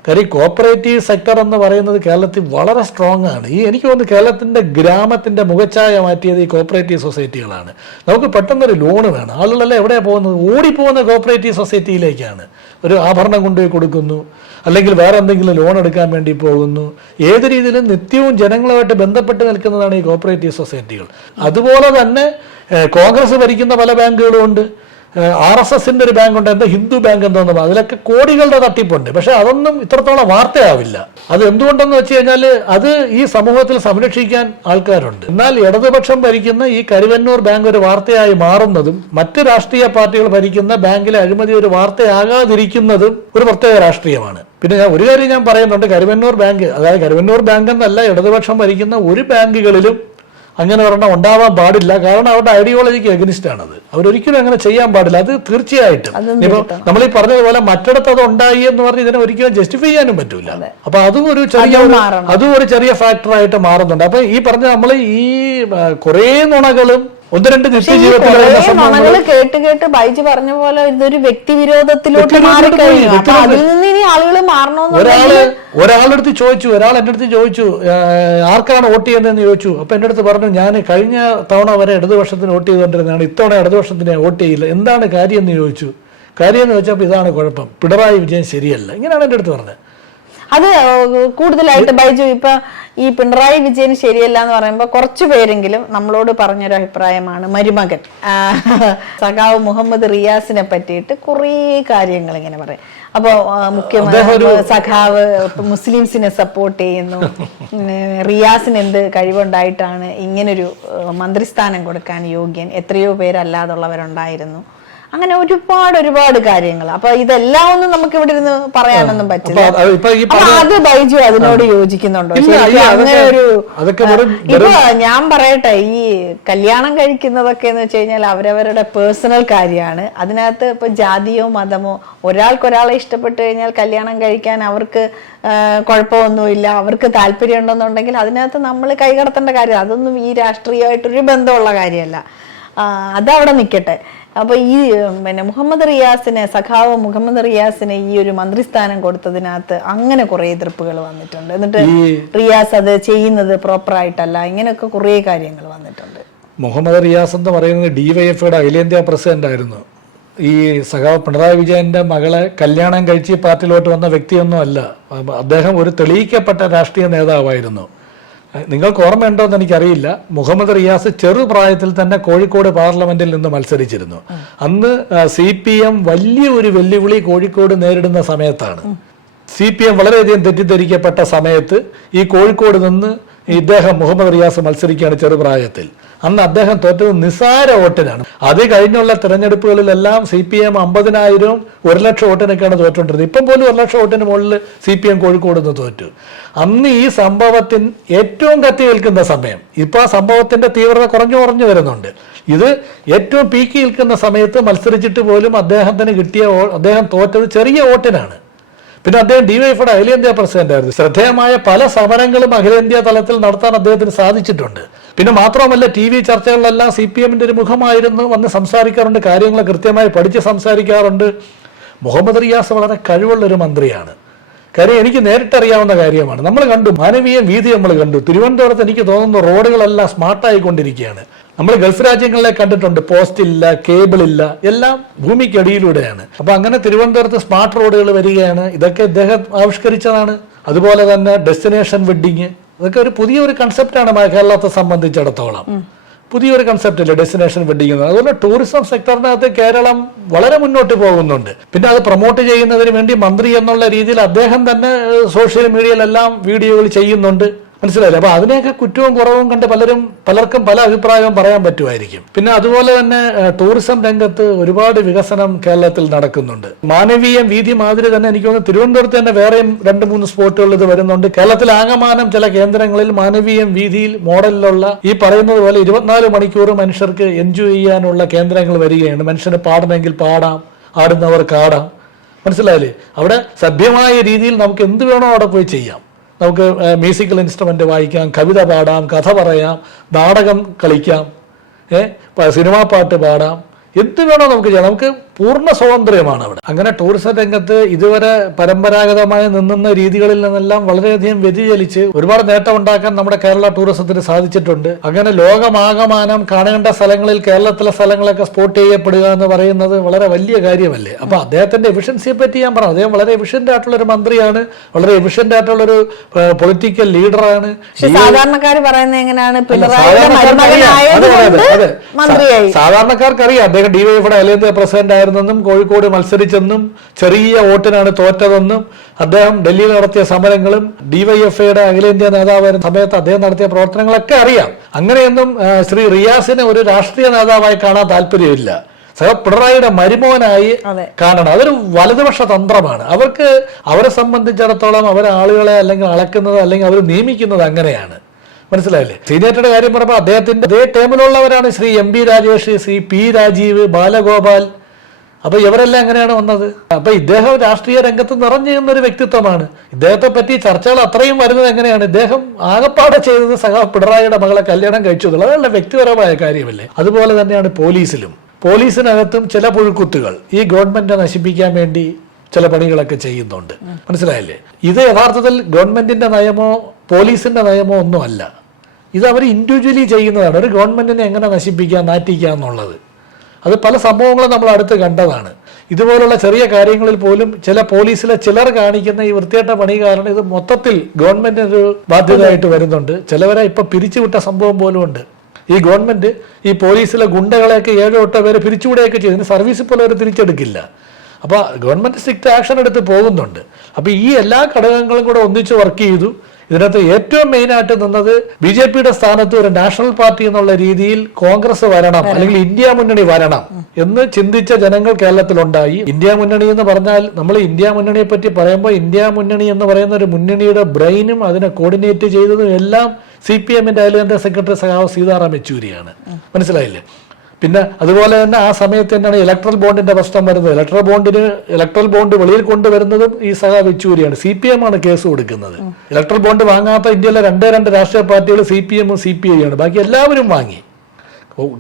കാര്യം കോപ്പറേറ്റീവ് സെക്ടർ എന്ന് പറയുന്നത് കേരളത്തിൽ വളരെ സ്ട്രോങ് ആണ്. എനിക്ക് തോന്നുന്നു കേരളത്തിന്റെ ഗ്രാമത്തിന്റെ മുഖച്ഛായ മാറ്റിയത് ഈ കോപ്പറേറ്റീവ് സൊസൈറ്റികളാണ്. നമുക്ക് പെട്ടെന്നൊരു ലോണ് വേണം, ആളുകളെല്ലാം എവിടെയാണ് പോകുന്നത്? ഓടിപ്പോകുന്ന കോപ്പറേറ്റീവ് സൊസൈറ്റിയിലേക്കാണ്. ഒരു ആഭരണം കൊണ്ടുപോയി കൊടുക്കുന്നു, അല്ലെങ്കിൽ വേറെ എന്തെങ്കിലും ലോൺ എടുക്കാൻ വേണ്ടി പോകുന്നു. ഏത് രീതിയിലും നിത്യവും ജനങ്ങളുമായിട്ട് ബന്ധപ്പെട്ട് നിൽക്കുന്നതാണ് ഈ കോപ്പറേറ്റീവ് സൊസൈറ്റികൾ. അതുപോലെ തന്നെ കോൺഗ്രസ് ഭരിക്കുന്ന പല ബാങ്കുകളും ഉണ്ട്. RSSന്റെ ഒരു ബാങ്ക് ഉണ്ട്, എന്താ ഹിന്ദു ബാങ്ക് എന്തോന്ന്, അതിലൊക്കെ കോടികളുടെ തട്ടിപ്പുണ്ട്. പക്ഷെ അതൊന്നും ഇത്രത്തോളം വാർത്തയാവില്ല. അത് എന്തുകൊണ്ടെന്ന് വെച്ച് കഴിഞ്ഞാൽ അത് ഈ സമൂഹത്തിൽ സംരക്ഷിക്കാൻ ആൾക്കാരുണ്ട്. എന്നാൽ ഇടതുപക്ഷം ഭരിക്കുന്ന ഈ കരുവന്നൂർ ബാങ്ക് ഒരു വാർത്തയായി മാറുന്നതും മറ്റ് രാഷ്ട്രീയ പാർട്ടികൾ ഭരിക്കുന്ന ബാങ്കിലെ അഴിമതി ഒരു വാർത്തയാകാതിരിക്കുന്നതും ഒരു പ്രത്യേക രാഷ്ട്രീയമാണ്. പിന്നെ ഒരു കാര്യം ഞാൻ പറയുന്നുണ്ട്, കരുവന്നൂർ ബാങ്ക്, അതായത് കരുവന്നൂർ ബാങ്ക് എന്നല്ല, ഇടതുപക്ഷം ഭരിക്കുന്ന ഒരു ബാങ്കുകളിലും അങ്ങനെ ഒരെണ്ണം ഉണ്ടാവാൻ പാടില്ല. കാരണം അവരുടെ ഐഡിയോളജിക്ക് എഗനിസ്റ്റ് ആണത്. അവരൊരിക്കലും അങ്ങനെ ചെയ്യാൻ പാടില്ല. അത് തീർച്ചയായിട്ടും ഇപ്പൊ നമ്മൾ ഈ പറഞ്ഞതുപോലെ മറ്റിടത്ത് അത് ഉണ്ടായി എന്ന് പറഞ്ഞ് ഇതിനെ ഒരിക്കലും ജസ്റ്റിഫൈ ചെയ്യാനും പറ്റൂല. അപ്പൊ അതും ഒരു ചെറിയ ഫാക്ടറായിട്ട് മാറുന്നുണ്ട്. അപ്പൊ ഈ പറഞ്ഞ നമ്മൾ ഈ കുറേ നുണകളും 1-2 നുണകള് കേട്ട് ബൈജു പറഞ്ഞ പോലെ ഇതൊരു വ്യക്തിവിരോധത്തിലോട്ട് മാറിക്കഴിഞ്ഞു. അപ്പൊ അതിൽ നിന്ന് ഇനി ആളുകൾ മാറണമെന്ന് ഒരാളെടുത്ത് ചോദിച്ചു, ഒരാൾ എൻ്റെ അടുത്ത് ചോദിച്ചു ആർക്കാണ് വോട്ട് ചെയ്യുന്നതെന്ന് ചോദിച്ചു. അപ്പൊ എൻ്റെ അടുത്ത് പറഞ്ഞു, ഞാൻ കഴിഞ്ഞ തവണ വരെ ഇടതുപക്ഷത്തിന് വോട്ട് ചെയ്തുകൊണ്ടിരുന്നതാണ്, ഇത്തവണ ഇടതുപക്ഷത്തിന് വോട്ട് ചെയ്യില്ല. എന്താണ് കാര്യം എന്ന് ചോദിച്ചു. കാര്യം എന്ന് വെച്ചപ്പോൾ ഇതാണ് കുഴപ്പം, പിണറായി വിജയൻ ശരിയല്ല. ഇങ്ങനെയാണ് എൻ്റെ അടുത്ത് പറഞ്ഞത്. അത് കൂടുതലായിട്ട് ബൈജു ഇപ്പൊ ഈ പിണറായി വിജയൻ ശരിയല്ല എന്ന് പറയുമ്പോൾ കുറച്ചു പേരെങ്കിലും നമ്മളോട് പറഞ്ഞൊരു അഭിപ്രായമാണ് മരുമകൻ സഖാവ് മുഹമ്മദ് റിയാസിനെ പറ്റിയിട്ട് കുറേ കാര്യങ്ങൾ ഇങ്ങനെ പറയും. അപ്പോ മുഖ്യമന്ത്രി സഖാവ് മുസ്ലിംസിനെ സപ്പോർട്ട് ചെയ്യുന്നു, റിയാസിന് എന്ത് കഴിവുണ്ടായിട്ടാണ് ഇങ്ങനൊരു മന്ത്രിസ്ഥാനം കൊടുക്കാൻ യോഗ്യൻ, എത്രയോ പേരല്ലാതുള്ളവരുണ്ടായിരുന്നു, അങ്ങനെ ഒരുപാട് കാര്യങ്ങൾ. അപ്പൊ ഇതെല്ലാം ഒന്നും നമുക്ക് ഇവിടെ ഇരുന്ന് പറയാനൊന്നും പറ്റില്ല. അത് ബൈജു അതിനോട് യോജിക്കുന്നുണ്ടോ? അങ്ങനെ ഒരു ഇപ്പൊ ഞാൻ പറയട്ടെ, ഈ കല്യാണം കഴിക്കുന്നതൊക്കെ എന്ന് വെച്ച് കഴിഞ്ഞാൽ അവരവരുടെ പേഴ്സണൽ കാര്യമാണ്. അതിനകത്ത് ഇപ്പൊ ജാതിയോ മതമോ, ഒരാൾക്കൊരാളെ ഇഷ്ടപ്പെട്ട് കഴിഞ്ഞാൽ കല്യാണം കഴിക്കാൻ അവർക്ക് കുഴപ്പമൊന്നുമില്ല, അവർക്ക് താല്പര്യം ഉണ്ടെന്നുണ്ടെങ്കിൽ അതിനകത്ത് നമ്മൾ കൈകടത്തേണ്ട കാര്യം. അതൊന്നും ഈ രാഷ്ട്രീയമായിട്ടൊരു ബന്ധമുള്ള കാര്യമല്ല. അതവിടെ നിൽക്കട്ടെ. അപ്പൊ ഈ സഖാവ് മുഹമ്മദ് റിയാസിന് ഈ ഒരു മന്ത്രിസ്ഥാനം കൊടുത്തതിനകത്ത് അങ്ങനെ കുറെ എതിർപ്പുകൾ വന്നിട്ടുണ്ട്. എന്നിട്ട് റിയാസ് അത് ചെയ്യുന്നത് പ്രോപ്പറായിട്ടല്ല, ഇങ്ങനെയൊക്കെ കുറെ കാര്യങ്ങൾ വന്നിട്ടുണ്ട്. മുഹമ്മദ് റിയാസ് എന്ന് പറയുന്നത് DYFയുടെ അഖിലേന്ത്യാ പ്രസിഡന്റ് ആയിരുന്നു. ഈ സഖാവ് പിണറായി വിജയന്റെ മകളെ കല്യാണം കഴിച്ച് പാർട്ടിയിലോട്ട് വന്ന വ്യക്തിയൊന്നും അല്ല. അദ്ദേഹം ഒരു തെളിയിക്കപ്പെട്ട രാഷ്ട്രീയ നേതാവായിരുന്നു. നിങ്ങൾക്ക് ഓർമ്മയുണ്ടോ എന്ന് എനിക്കറിയില്ല, മുഹമ്മദ് റിയാസ് ചെറുപ്രായത്തിൽ തന്നെ കോഴിക്കോട് പാർലമെന്റിൽ നിന്ന് മത്സരിച്ചിരുന്നു. അന്ന് CPM വലിയൊരു വെല്ലുവിളി കോഴിക്കോട് നേരിടുന്ന സമയത്താണ്. CPM വളരെയധികം തെറ്റിദ്ധരിക്കപ്പെട്ട സമയത്ത് ഈ കോഴിക്കോട് നിന്ന് ഇദ്ദേഹം മുഹമ്മദ് റിയാസ് മത്സരിക്കുകയാണ് ചെറുപ്രായത്തിൽ. അന്ന് അദ്ദേഹം തോറ്റത് നിസാര വോട്ടിനാണ്. അത് കഴിഞ്ഞുള്ള തെരഞ്ഞെടുപ്പുകളിലെല്ലാം CPM 50,000 1 ലക്ഷം വോട്ടിനൊക്കെയാണ് തോറ്റുകൊണ്ടിരുന്നത്. ഇപ്പം പോലും 1 ലക്ഷം വോട്ടിന് മുകളിൽ CPM കോഴിക്കോട് നിന്ന് തോറ്റു. അന്ന് ഈ സംഭവത്തിന് ഏറ്റവും കത്തി നിൽക്കുന്ന സമയം, ഇപ്പൊ ആ സംഭവത്തിന്റെ തീവ്രത കുറഞ്ഞു വരുന്നുണ്ട്. ഇത് ഏറ്റവും പീക്കി നിൽക്കുന്ന സമയത്ത് മത്സരിച്ചിട്ട് പോലും അദ്ദേഹം തോറ്റത് ചെറിയ വോട്ടിനാണ്. പിന്നെ അദ്ദേഹം DYFയുടെ അഖിലേന്ത്യാ പ്രസിഡന്റ് ആയിരുന്നു. ശ്രദ്ധേയമായ പല സമരങ്ങളും അഖിലേന്ത്യാ തലത്തിൽ നടത്താൻ അദ്ദേഹത്തിന് സാധിച്ചിട്ടുണ്ട്. പിന്നെ മാത്രമല്ല TV ചർച്ചകളിലെല്ലാം CPMന്റെ ഒരു മുഖമായിരുന്നു, വന്ന് സംസാരിക്കാറുണ്ട്, കാര്യങ്ങൾ കൃത്യമായി പഠിച്ച് സംസാരിക്കാറുണ്ട്. മുഹമ്മദ് റിയാസ് വളരെ കഴിവുള്ളൊരു മന്ത്രിയാണ്. കാര്യം എനിക്ക് നേരിട്ടറിയാവുന്ന കാര്യമാണ്. നമ്മൾ കണ്ടു, മാനവീയ വീതി നമ്മൾ കണ്ടു. തിരുവനന്തപുരത്ത് എനിക്ക് തോന്നുന്നു റോഡുകളെല്ലാം സ്മാർട്ടായിക്കൊണ്ടിരിക്കുകയാണ്. നമ്മൾ ഗൾഫ് രാജ്യങ്ങളിലെ കണ്ടിട്ടുണ്ട്, പോസ്റ്റ് ഇല്ല, കേബിൾ ഇല്ല, എല്ലാം ഭൂമിക്കടിയിലൂടെയാണ്. അപ്പൊ അങ്ങനെ തിരുവനന്തപുരത്ത് സ്മാർട്ട് റോഡുകൾ വരികയാണ്. ഇതൊക്കെ ഇദ്ദേഹം ആവിഷ്കരിച്ചതാണ്. അതുപോലെ തന്നെ ഡെസ്റ്റിനേഷൻ വെഡ്ഡിങ്, ഇതൊക്കെ ഒരു പുതിയൊരു കൺസെപ്റ്റാണ് കേരളത്തെ സംബന്ധിച്ചിടത്തോളം. പുതിയൊരു കൺസെപ്റ്റ് അല്ലേ ഡെസ്റ്റിനേഷൻ വെഡ്ഡിങ്. അതുപോലെ ടൂറിസം സെക്ടറിനകത്ത് കേരളം വളരെ മുന്നോട്ട് പോകുന്നുണ്ട്. പിന്നെ അത് പ്രൊമോട്ട് ചെയ്യുന്നതിന് വേണ്ടി മന്ത്രി എന്നുള്ള രീതിയിൽ അദ്ദേഹം തന്നെ സോഷ്യൽ മീഡിയയിലെല്ലാം വീഡിയോകൾ ചെയ്യുന്നുണ്ട്. മനസ്സിലായില്ലേ? അപ്പൊ അതിനെയൊക്കെ കുറ്റവും കുറവും കണ്ട് പലർക്കും പല അഭിപ്രായവും പറയാൻ പറ്റുമായിരിക്കും. പിന്നെ അതുപോലെ തന്നെ ടൂറിസം രംഗത്ത് ഒരുപാട് വികസനം കേരളത്തിൽ നടക്കുന്നുണ്ട്. മാനവീയ വീതി മാതിരി തന്നെ എനിക്ക് തോന്നുന്നു തിരുവനന്തപുരത്ത് തന്നെ വേറെയും 2-3 സ്പോട്ടുകൾ ഇത് വരുന്നുണ്ട്. കേരളത്തിൽ ആകമാനം ചില കേന്ദ്രങ്ങളിൽ മാനവീയ വീതിയിൽ മോഡലിലുള്ള ഈ പറയുന്നത് പോലെ 24 മണിക്കൂർ മനുഷ്യർക്ക് എൻജോയ് ചെയ്യാനുള്ള കേന്ദ്രങ്ങൾ വരികയാണ്. മനുഷ്യന് പാടണമെങ്കിൽ പാടാം, ആടുന്നവർക്ക് ആടാം. മനസ്സിലായില്ലേ? അവിടെ സഭ്യമായ രീതിയിൽ നമുക്ക് എന്ത് വേണോ അവിടെ പോയി ചെയ്യാം. നമുക്ക് മ്യൂസിക്കൽ ഇൻസ്ട്രുമെന്റ് വായിക്കാം, കവിത പാടാം, കഥ പറയാം, നാടകം കളിക്കാം, സിനിമാ പാട്ട് പാടാം, എന്ത് വേണോ നമുക്ക് ചെയ്യാം. നമുക്ക് പൂർണ്ണ സ്വാതന്ത്ര്യമാണ് അവിടെ. അങ്ങനെ ടൂറിസം രംഗത്ത് ഇതുവരെ പരമ്പരാഗതമായി നിന്നുന്ന രീതികളിൽ നിന്നെല്ലാം വളരെയധികം വ്യതിചലിച്ച് ഒരുപാട് നേട്ടം ഉണ്ടാക്കാൻ നമ്മുടെ കേരള ടൂറിസത്തിന് സാധിച്ചിട്ടുണ്ട്. അങ്ങനെ ലോകമാകമാനം കാണേണ്ട സ്ഥലങ്ങളിൽ കേരളത്തിലെ സ്ഥലങ്ങളൊക്കെ സ്പോട്ട് ചെയ്യപ്പെടുക എന്ന് പറയുന്നത് വളരെ വലിയ കാര്യമല്ലേ. അപ്പൊ അദ്ദേഹത്തിന്റെ എഫിഷ്യൻസിയെ പറ്റി ഞാൻ പറഞ്ഞു. അദ്ദേഹം വളരെ എഫിഷ്യന്റ് ആയിട്ടുള്ള ഒരു മന്ത്രിയാണ്, വളരെ എഫിഷ്യന്റ് ആയിട്ടുള്ള ഒരു പൊളിറ്റിക്കൽ ലീഡറാണ്. സാധാരണക്കാർ പറയുന്നത് എങ്ങനെയാണ്? സാധാരണക്കാർക്കറിയാം അദ്ദേഹം ഡിവൈഎഫിയുടെ അഖിലേന്ത്യാ പ്രസിഡന്റ് ആയിരുന്നെന്നും കോഴിക്കോട് മത്സരിച്ചെന്നും ചെറിയ വോട്ടിനാണ് തോറ്റതെന്നും അദ്ദേഹം ഡൽഹിയിൽ നടത്തിയ സമരങ്ങളും ഡിവൈഎഫ്ഐയുടെ അഖിലേന്ത്യാ നേതാവായിരുന്ന സമയത്ത് അദ്ദേഹം നടത്തിയ പ്രവർത്തനങ്ങളൊക്കെ അറിയാം. അങ്ങനെയൊന്നും ശ്രീ റിയാസിനെ ഒരു രാഷ്ട്രീയ നേതാവായി കാണാൻ താല്പര്യമില്ല. പിണറായിയുടെ മരുമോനായി കാണണം. അതൊരു വലതുപക്ഷ തന്ത്രമാണ്. അവരെ സംബന്ധിച്ചിടത്തോളം അവരെ ആളുകളെ അല്ലെങ്കിൽ അളക്കുന്നത് അല്ലെങ്കിൽ അവർ നിയമിക്കുന്നത് അങ്ങനെയാണ്. മനസ്സിലായില്ലേ? സീനിയറുടെ കാര്യം പറയുമ്പോൾ അദ്ദേഹത്തിന്റെ അതേ ടേമിലുള്ളവരാണ് Shri M P Rajesh, Shri P Rajeev, Balagopal. അപ്പൊ ഇവരെല്ലാം എങ്ങനെയാണ് വന്നത്? അപ്പൊ ഇദ്ദേഹം രാഷ്ട്രീയ രംഗത്ത് നിറഞ്ഞുന്ന ഒരു വ്യക്തിത്വമാണ്. ഇദ്ദേഹത്തെ പറ്റി ചർച്ചകൾ അത്രയും വരുന്നത് എങ്ങനെയാണ്? ഇദ്ദേഹം ആകപ്പാടെ ചെയ്തത് പിണറായിയുടെ മകളെ കല്യാണം കഴിച്ചു എന്നുള്ളത് അതല്ല വ്യക്തിപരമായ കാര്യമല്ലേ. അതുപോലെ തന്നെയാണ് പോലീസിനകത്തും ചില പുഴുക്കുത്തുകൾ ഈ ഗവൺമെന്റിനെ നശിപ്പിക്കാൻ വേണ്ടി ചില പണികളൊക്കെ ചെയ്യുന്നുണ്ട്. മനസ്സിലായില്ലേ? ഇത് യഥാർത്ഥത്തിൽ ഗവൺമെന്റിന്റെ നയമോ പോലീസിന്റെ നയമോ ഒന്നും അല്ല. ഇത് അവർ ഇൻഡിവിജ്വലി ചെയ്യുന്നതാണ്. ഒരു ഗവൺമെന്റിനെ എങ്ങനെ നശിപ്പിക്കുക, നാറ്റിക്കുക എന്നുള്ളത്. അത് പല സംഭവങ്ങളും നമ്മൾ അടുത്ത് കണ്ടതാണ്. ഇതുപോലുള്ള ചെറിയ കാര്യങ്ങളിൽ പോലും ചില പോലീസിലെ ചിലർ കാണിക്കുന്ന ഈ വൃത്തികെട്ട പണി കാരണം ഇത് മൊത്തത്തിൽ ഗവൺമെന്റിനൊരു ബാധ്യതയായിട്ട് വരുന്നുണ്ട്. ചിലവരെ ഇപ്പൊ പിരിച്ചുവിട്ട സംഭവം പോലും ഉണ്ട്. ഈ ഗവൺമെന്റ് ഈ പോലീസിലെ ഗുണ്ടകളെയൊക്കെ 7-8 പേരെ പിരിച്ചുവിടുകയൊക്കെ ചെയ്തതിന് സർവീസിൽ പോലും അവർ തിരിച്ചെടുക്കില്ല. അപ്പോൾ ഗവൺമെന്റ് സ്ട്രിക്റ്റ് ആക്ഷൻ എടുത്ത് പോകുന്നുണ്ട്. അപ്പോൾ ഈ എല്ലാ ഘടകങ്ങളും കൂടെ ഒന്നിച്ച് വർക്ക് ചെയ്തു. ഇതിനകത്ത് ഏറ്റവും മെയിനായിട്ട് നിന്നത് BJPയുടെ സ്ഥാനത്ത് ഒരു നാഷണൽ പാർട്ടി എന്നുള്ള രീതിയിൽ കോൺഗ്രസ് വരണം, അല്ലെങ്കിൽ ഇന്ത്യ മുന്നണി വരണം എന്ന് ചിന്തിച്ച ജനങ്ങൾ കേരളത്തിലുണ്ടായി. ഇന്ത്യ മുന്നണി എന്ന് പറഞ്ഞാൽ നമ്മൾ ഇന്ത്യ മുന്നണിയെ പറ്റി പറയുമ്പോൾ ഇന്ത്യ മുന്നണി എന്ന് പറയുന്ന ഒരു മുന്നണിയുടെ ബ്രെയിനും അതിനെ കോർഡിനേറ്റ് ചെയ്തതും എല്ലാം CPMന്റെ അഖിലേന്ത്യാ സെക്രട്ടറി സഖാവ് സീതാറാം യെച്ചൂരിയാണ്. മനസ്സിലായില്ലേ? പിന്നെ അതുപോലെ തന്നെ ആ സമയത്ത് തന്നെയാണ് ഇലക്ട്രൽ ബോണ്ടിന്റെ പ്രശ്നം വരുന്നത്. ഇലക്ട്രൽ ബോണ്ട് വെളിയിൽ കൊണ്ടുവരുന്നതും ഈ സഖാവ് യെച്ചൂരിയാണ്. CPM ആണ് കേസ് കൊടുക്കുന്നത്. ഇലക്ട്രൽ ബോണ്ട് വാങ്ങാത്ത ഇന്ത്യയിലെ 2 രാഷ്ട്രീയ പാർട്ടികൾ CPM CPI ആണ്. ബാക്കി എല്ലാവരും വാങ്ങി.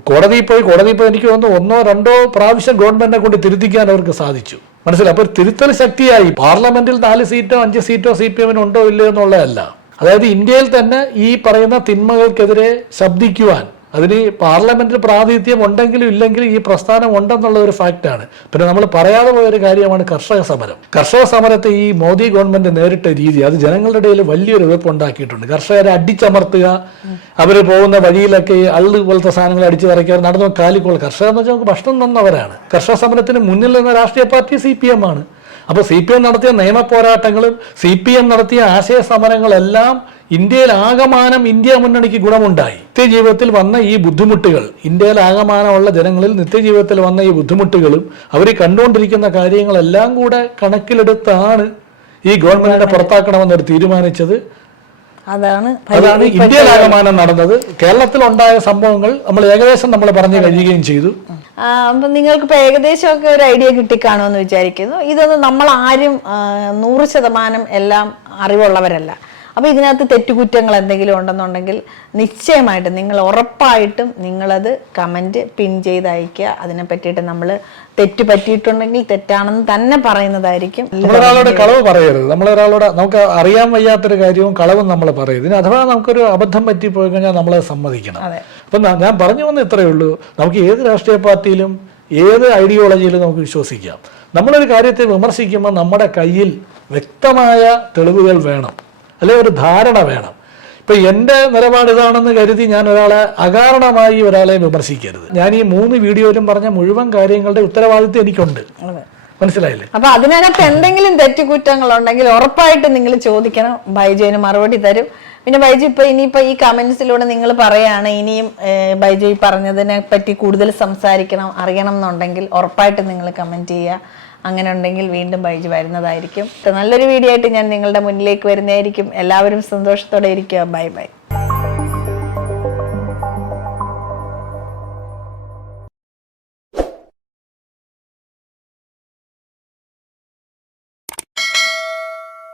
കോടതിയിൽ പോയി എനിക്ക് തോന്നുന്നു 1-2 പ്രാവശ്യം ഗവൺമെന്റിനെ കൊണ്ട് തിരുത്തിക്കാൻ അവർക്ക് സാധിച്ചു. മനസ്സിലായി? അപ്പൊ തിരുത്തൽ ശക്തിയായി. പാർലമെന്റിൽ 4 സീറ്റോ 5 സീറ്റോ CPM ഉണ്ടോ ഇല്ലയോ എന്നുള്ളതല്ല. അതായത് ഇന്ത്യയിൽ തന്നെ ഈ പറയുന്ന തിന്മകൾക്കെതിരെ ശബ്ദിക്കുവാൻ അതിന് പാർലമെന്റിൽ പ്രാതിനിധ്യം ഉണ്ടെങ്കിലും ഇല്ലെങ്കിലും ഈ പ്രസ്ഥാനം ഉണ്ടെന്നുള്ള ഒരു ഫാക്റ്റാണ്. പിന്നെ നമ്മൾ പറയാതെ പോയൊരു കാര്യമാണ് കർഷക സമരത്തെ ഈ മോദി ഗവൺമെന്റ് നേരിട്ട രീതി അത് ജനങ്ങളുടെ ഇടയിൽ വലിയൊരു എതിർപ്പുണ്ടാക്കിയിട്ടുണ്ട്. കർഷകരെ അടിച്ചമർത്തുക, അവർ പോകുന്ന വഴിയിലൊക്കെ അള്ളു പോലത്തെ സാധനങ്ങൾ അടിച്ചു തറയ്ക്കുക, നടന്നു കാലിക്കോൾ. കർഷകർ എന്ന് വെച്ചാൽ നമുക്ക് ഭക്ഷണം തന്നവരാണ്. കർഷക സമരത്തിന് മുന്നിൽ നിന്ന രാഷ്ട്രീയ പാർട്ടി CPM ആണ്. അപ്പൊ CPM നടത്തിയ നിയമ പോരാട്ടങ്ങളും CPM നടത്തിയ ആശയ സമരങ്ങളെല്ലാം ഇന്ത്യയിൽ ആകമാനം ഇന്ത്യ മുന്നണിക്ക് ഗുണമുണ്ടായി. നിത്യജീവിതത്തിൽ വന്ന ഈ ബുദ്ധിമുട്ടുകൾ, ഇന്ത്യയിൽ ആകമാനമുള്ള ജനങ്ങളിൽ നിത്യജീവിതത്തിൽ വന്ന ഈ ബുദ്ധിമുട്ടുകളും അവർ കണ്ടുകൊണ്ടിരിക്കുന്ന കാര്യങ്ങളെല്ലാം കൂടെ കണക്കിലെടുത്താണ് ഈ ഗവൺമെന്റിനെ പുറത്താക്കണമെന്നൊരു തീരുമാനിച്ചത്. അതാണ് ഇന്ത്യയിലാകമാനം നടന്നത്. കേരളത്തിൽ ഉണ്ടായ സംഭവങ്ങൾ നമ്മൾ ഏകദേശം പറഞ്ഞു കഴിയുകയും ചെയ്തു. അപ്പം നിങ്ങൾക്ക് ഏകദേശമൊക്കെ ഒരു ഐഡിയ കിട്ടിക്കാണുമെന്ന് വിചാരിക്കുന്നു. ഇതൊന്നും നമ്മൾ ആരും 100% എല്ലാം അറിവുള്ളവരല്ല. അപ്പോൾ ഇതിനകത്ത് തെറ്റുകുറ്റങ്ങൾ എന്തെങ്കിലും ഉണ്ടെന്നുണ്ടെങ്കിൽ നിശ്ചയമായിട്ടും നിങ്ങൾ ഉറപ്പായിട്ടും നിങ്ങളത് കമൻറ്റ് പിൻ ചെയ്ത് അയക്കുക. അതിനെ പറ്റിയിട്ട് നമ്മൾ തെറ്റ് പറ്റിയിട്ടുണ്ടെങ്കിൽ തെറ്റാണെന്ന് തന്നെ പറയുന്നതായിരിക്കും. നമ്മളൊരാളോട് കളവ് പറയരുത്. നമ്മളൊരാളോട് നമുക്ക് അറിയാൻ വയ്യാത്തൊരു കാര്യവും കളവും നമ്മൾ പറയരുത്. ഇതിന് അഥവാ നമുക്കൊരു അബദ്ധം പറ്റിപ്പോയി കഴിഞ്ഞാൽ നമ്മളത് സമ്മതിക്കണം. അപ്പം ഞാൻ പറഞ്ഞു വന്ന ഇത്രയേ ഉള്ളൂ. നമുക്ക് ഏത് രാഷ്ട്രീയ പാർട്ടിയിലും ഏത് ഐഡിയോളജിയിലും നമുക്ക് വിശ്വസിക്കാം. നമ്മളൊരു കാര്യത്തെ വിമർശിക്കുമ്പോൾ നമ്മുടെ കയ്യിൽ വ്യക്തമായ തെളിവുകൾ വേണം, അല്ലെങ്കിൽ ഒരു ധാരണ വേണം. ഇപ്പൊ എൻ്റെ നിലപാട് ഇതാണെന്ന് കരുതി ഞാൻ അകാരണമായി ഒരാളെ വിമർശിക്കരുത്. ഞാൻ ഈ 3 വീഡിയോയിലും പറഞ്ഞ മുഴുവൻ കാര്യങ്ങളുടെ ഉത്തരവാദിത്വം എനിക്കുണ്ട്. മനസ്സിലായില്ലേ? അപ്പൊ അതിനകത്ത് എന്തെങ്കിലും തെറ്റുകുറ്റങ്ങൾ ഉണ്ടെങ്കിൽ ഉറപ്പായിട്ട് നിങ്ങൾ ചോദിക്കണം. ബൈജുവിന് മറുപടി തരും. പിന്നെ ബൈജു ഇനിയിപ്പോ ഈ കമന്റ്സിലൂടെ നിങ്ങൾ പറയാണ് ഇനിയും ബൈജു ഈ പറഞ്ഞതിനെ പറ്റി കൂടുതൽ സംസാരിക്കണം, അറിയണം എന്നുണ്ടെങ്കിൽ ഉറപ്പായിട്ട് നിങ്ങൾ കമന്റ് ചെയ്യുക. അങ്ങനെ ഉണ്ടെങ്കിൽ വീണ്ടും ബൈജു വരുന്നതായിരിക്കും. നല്ലൊരു വീഡിയോ ആയിട്ട് ഞാൻ നിങ്ങളുടെ മുന്നിലേക്ക് വരുന്നതായിരിക്കും. എല്ലാവരും സന്തോഷത്തോടെ ഇരിക്കുക. Bye bye.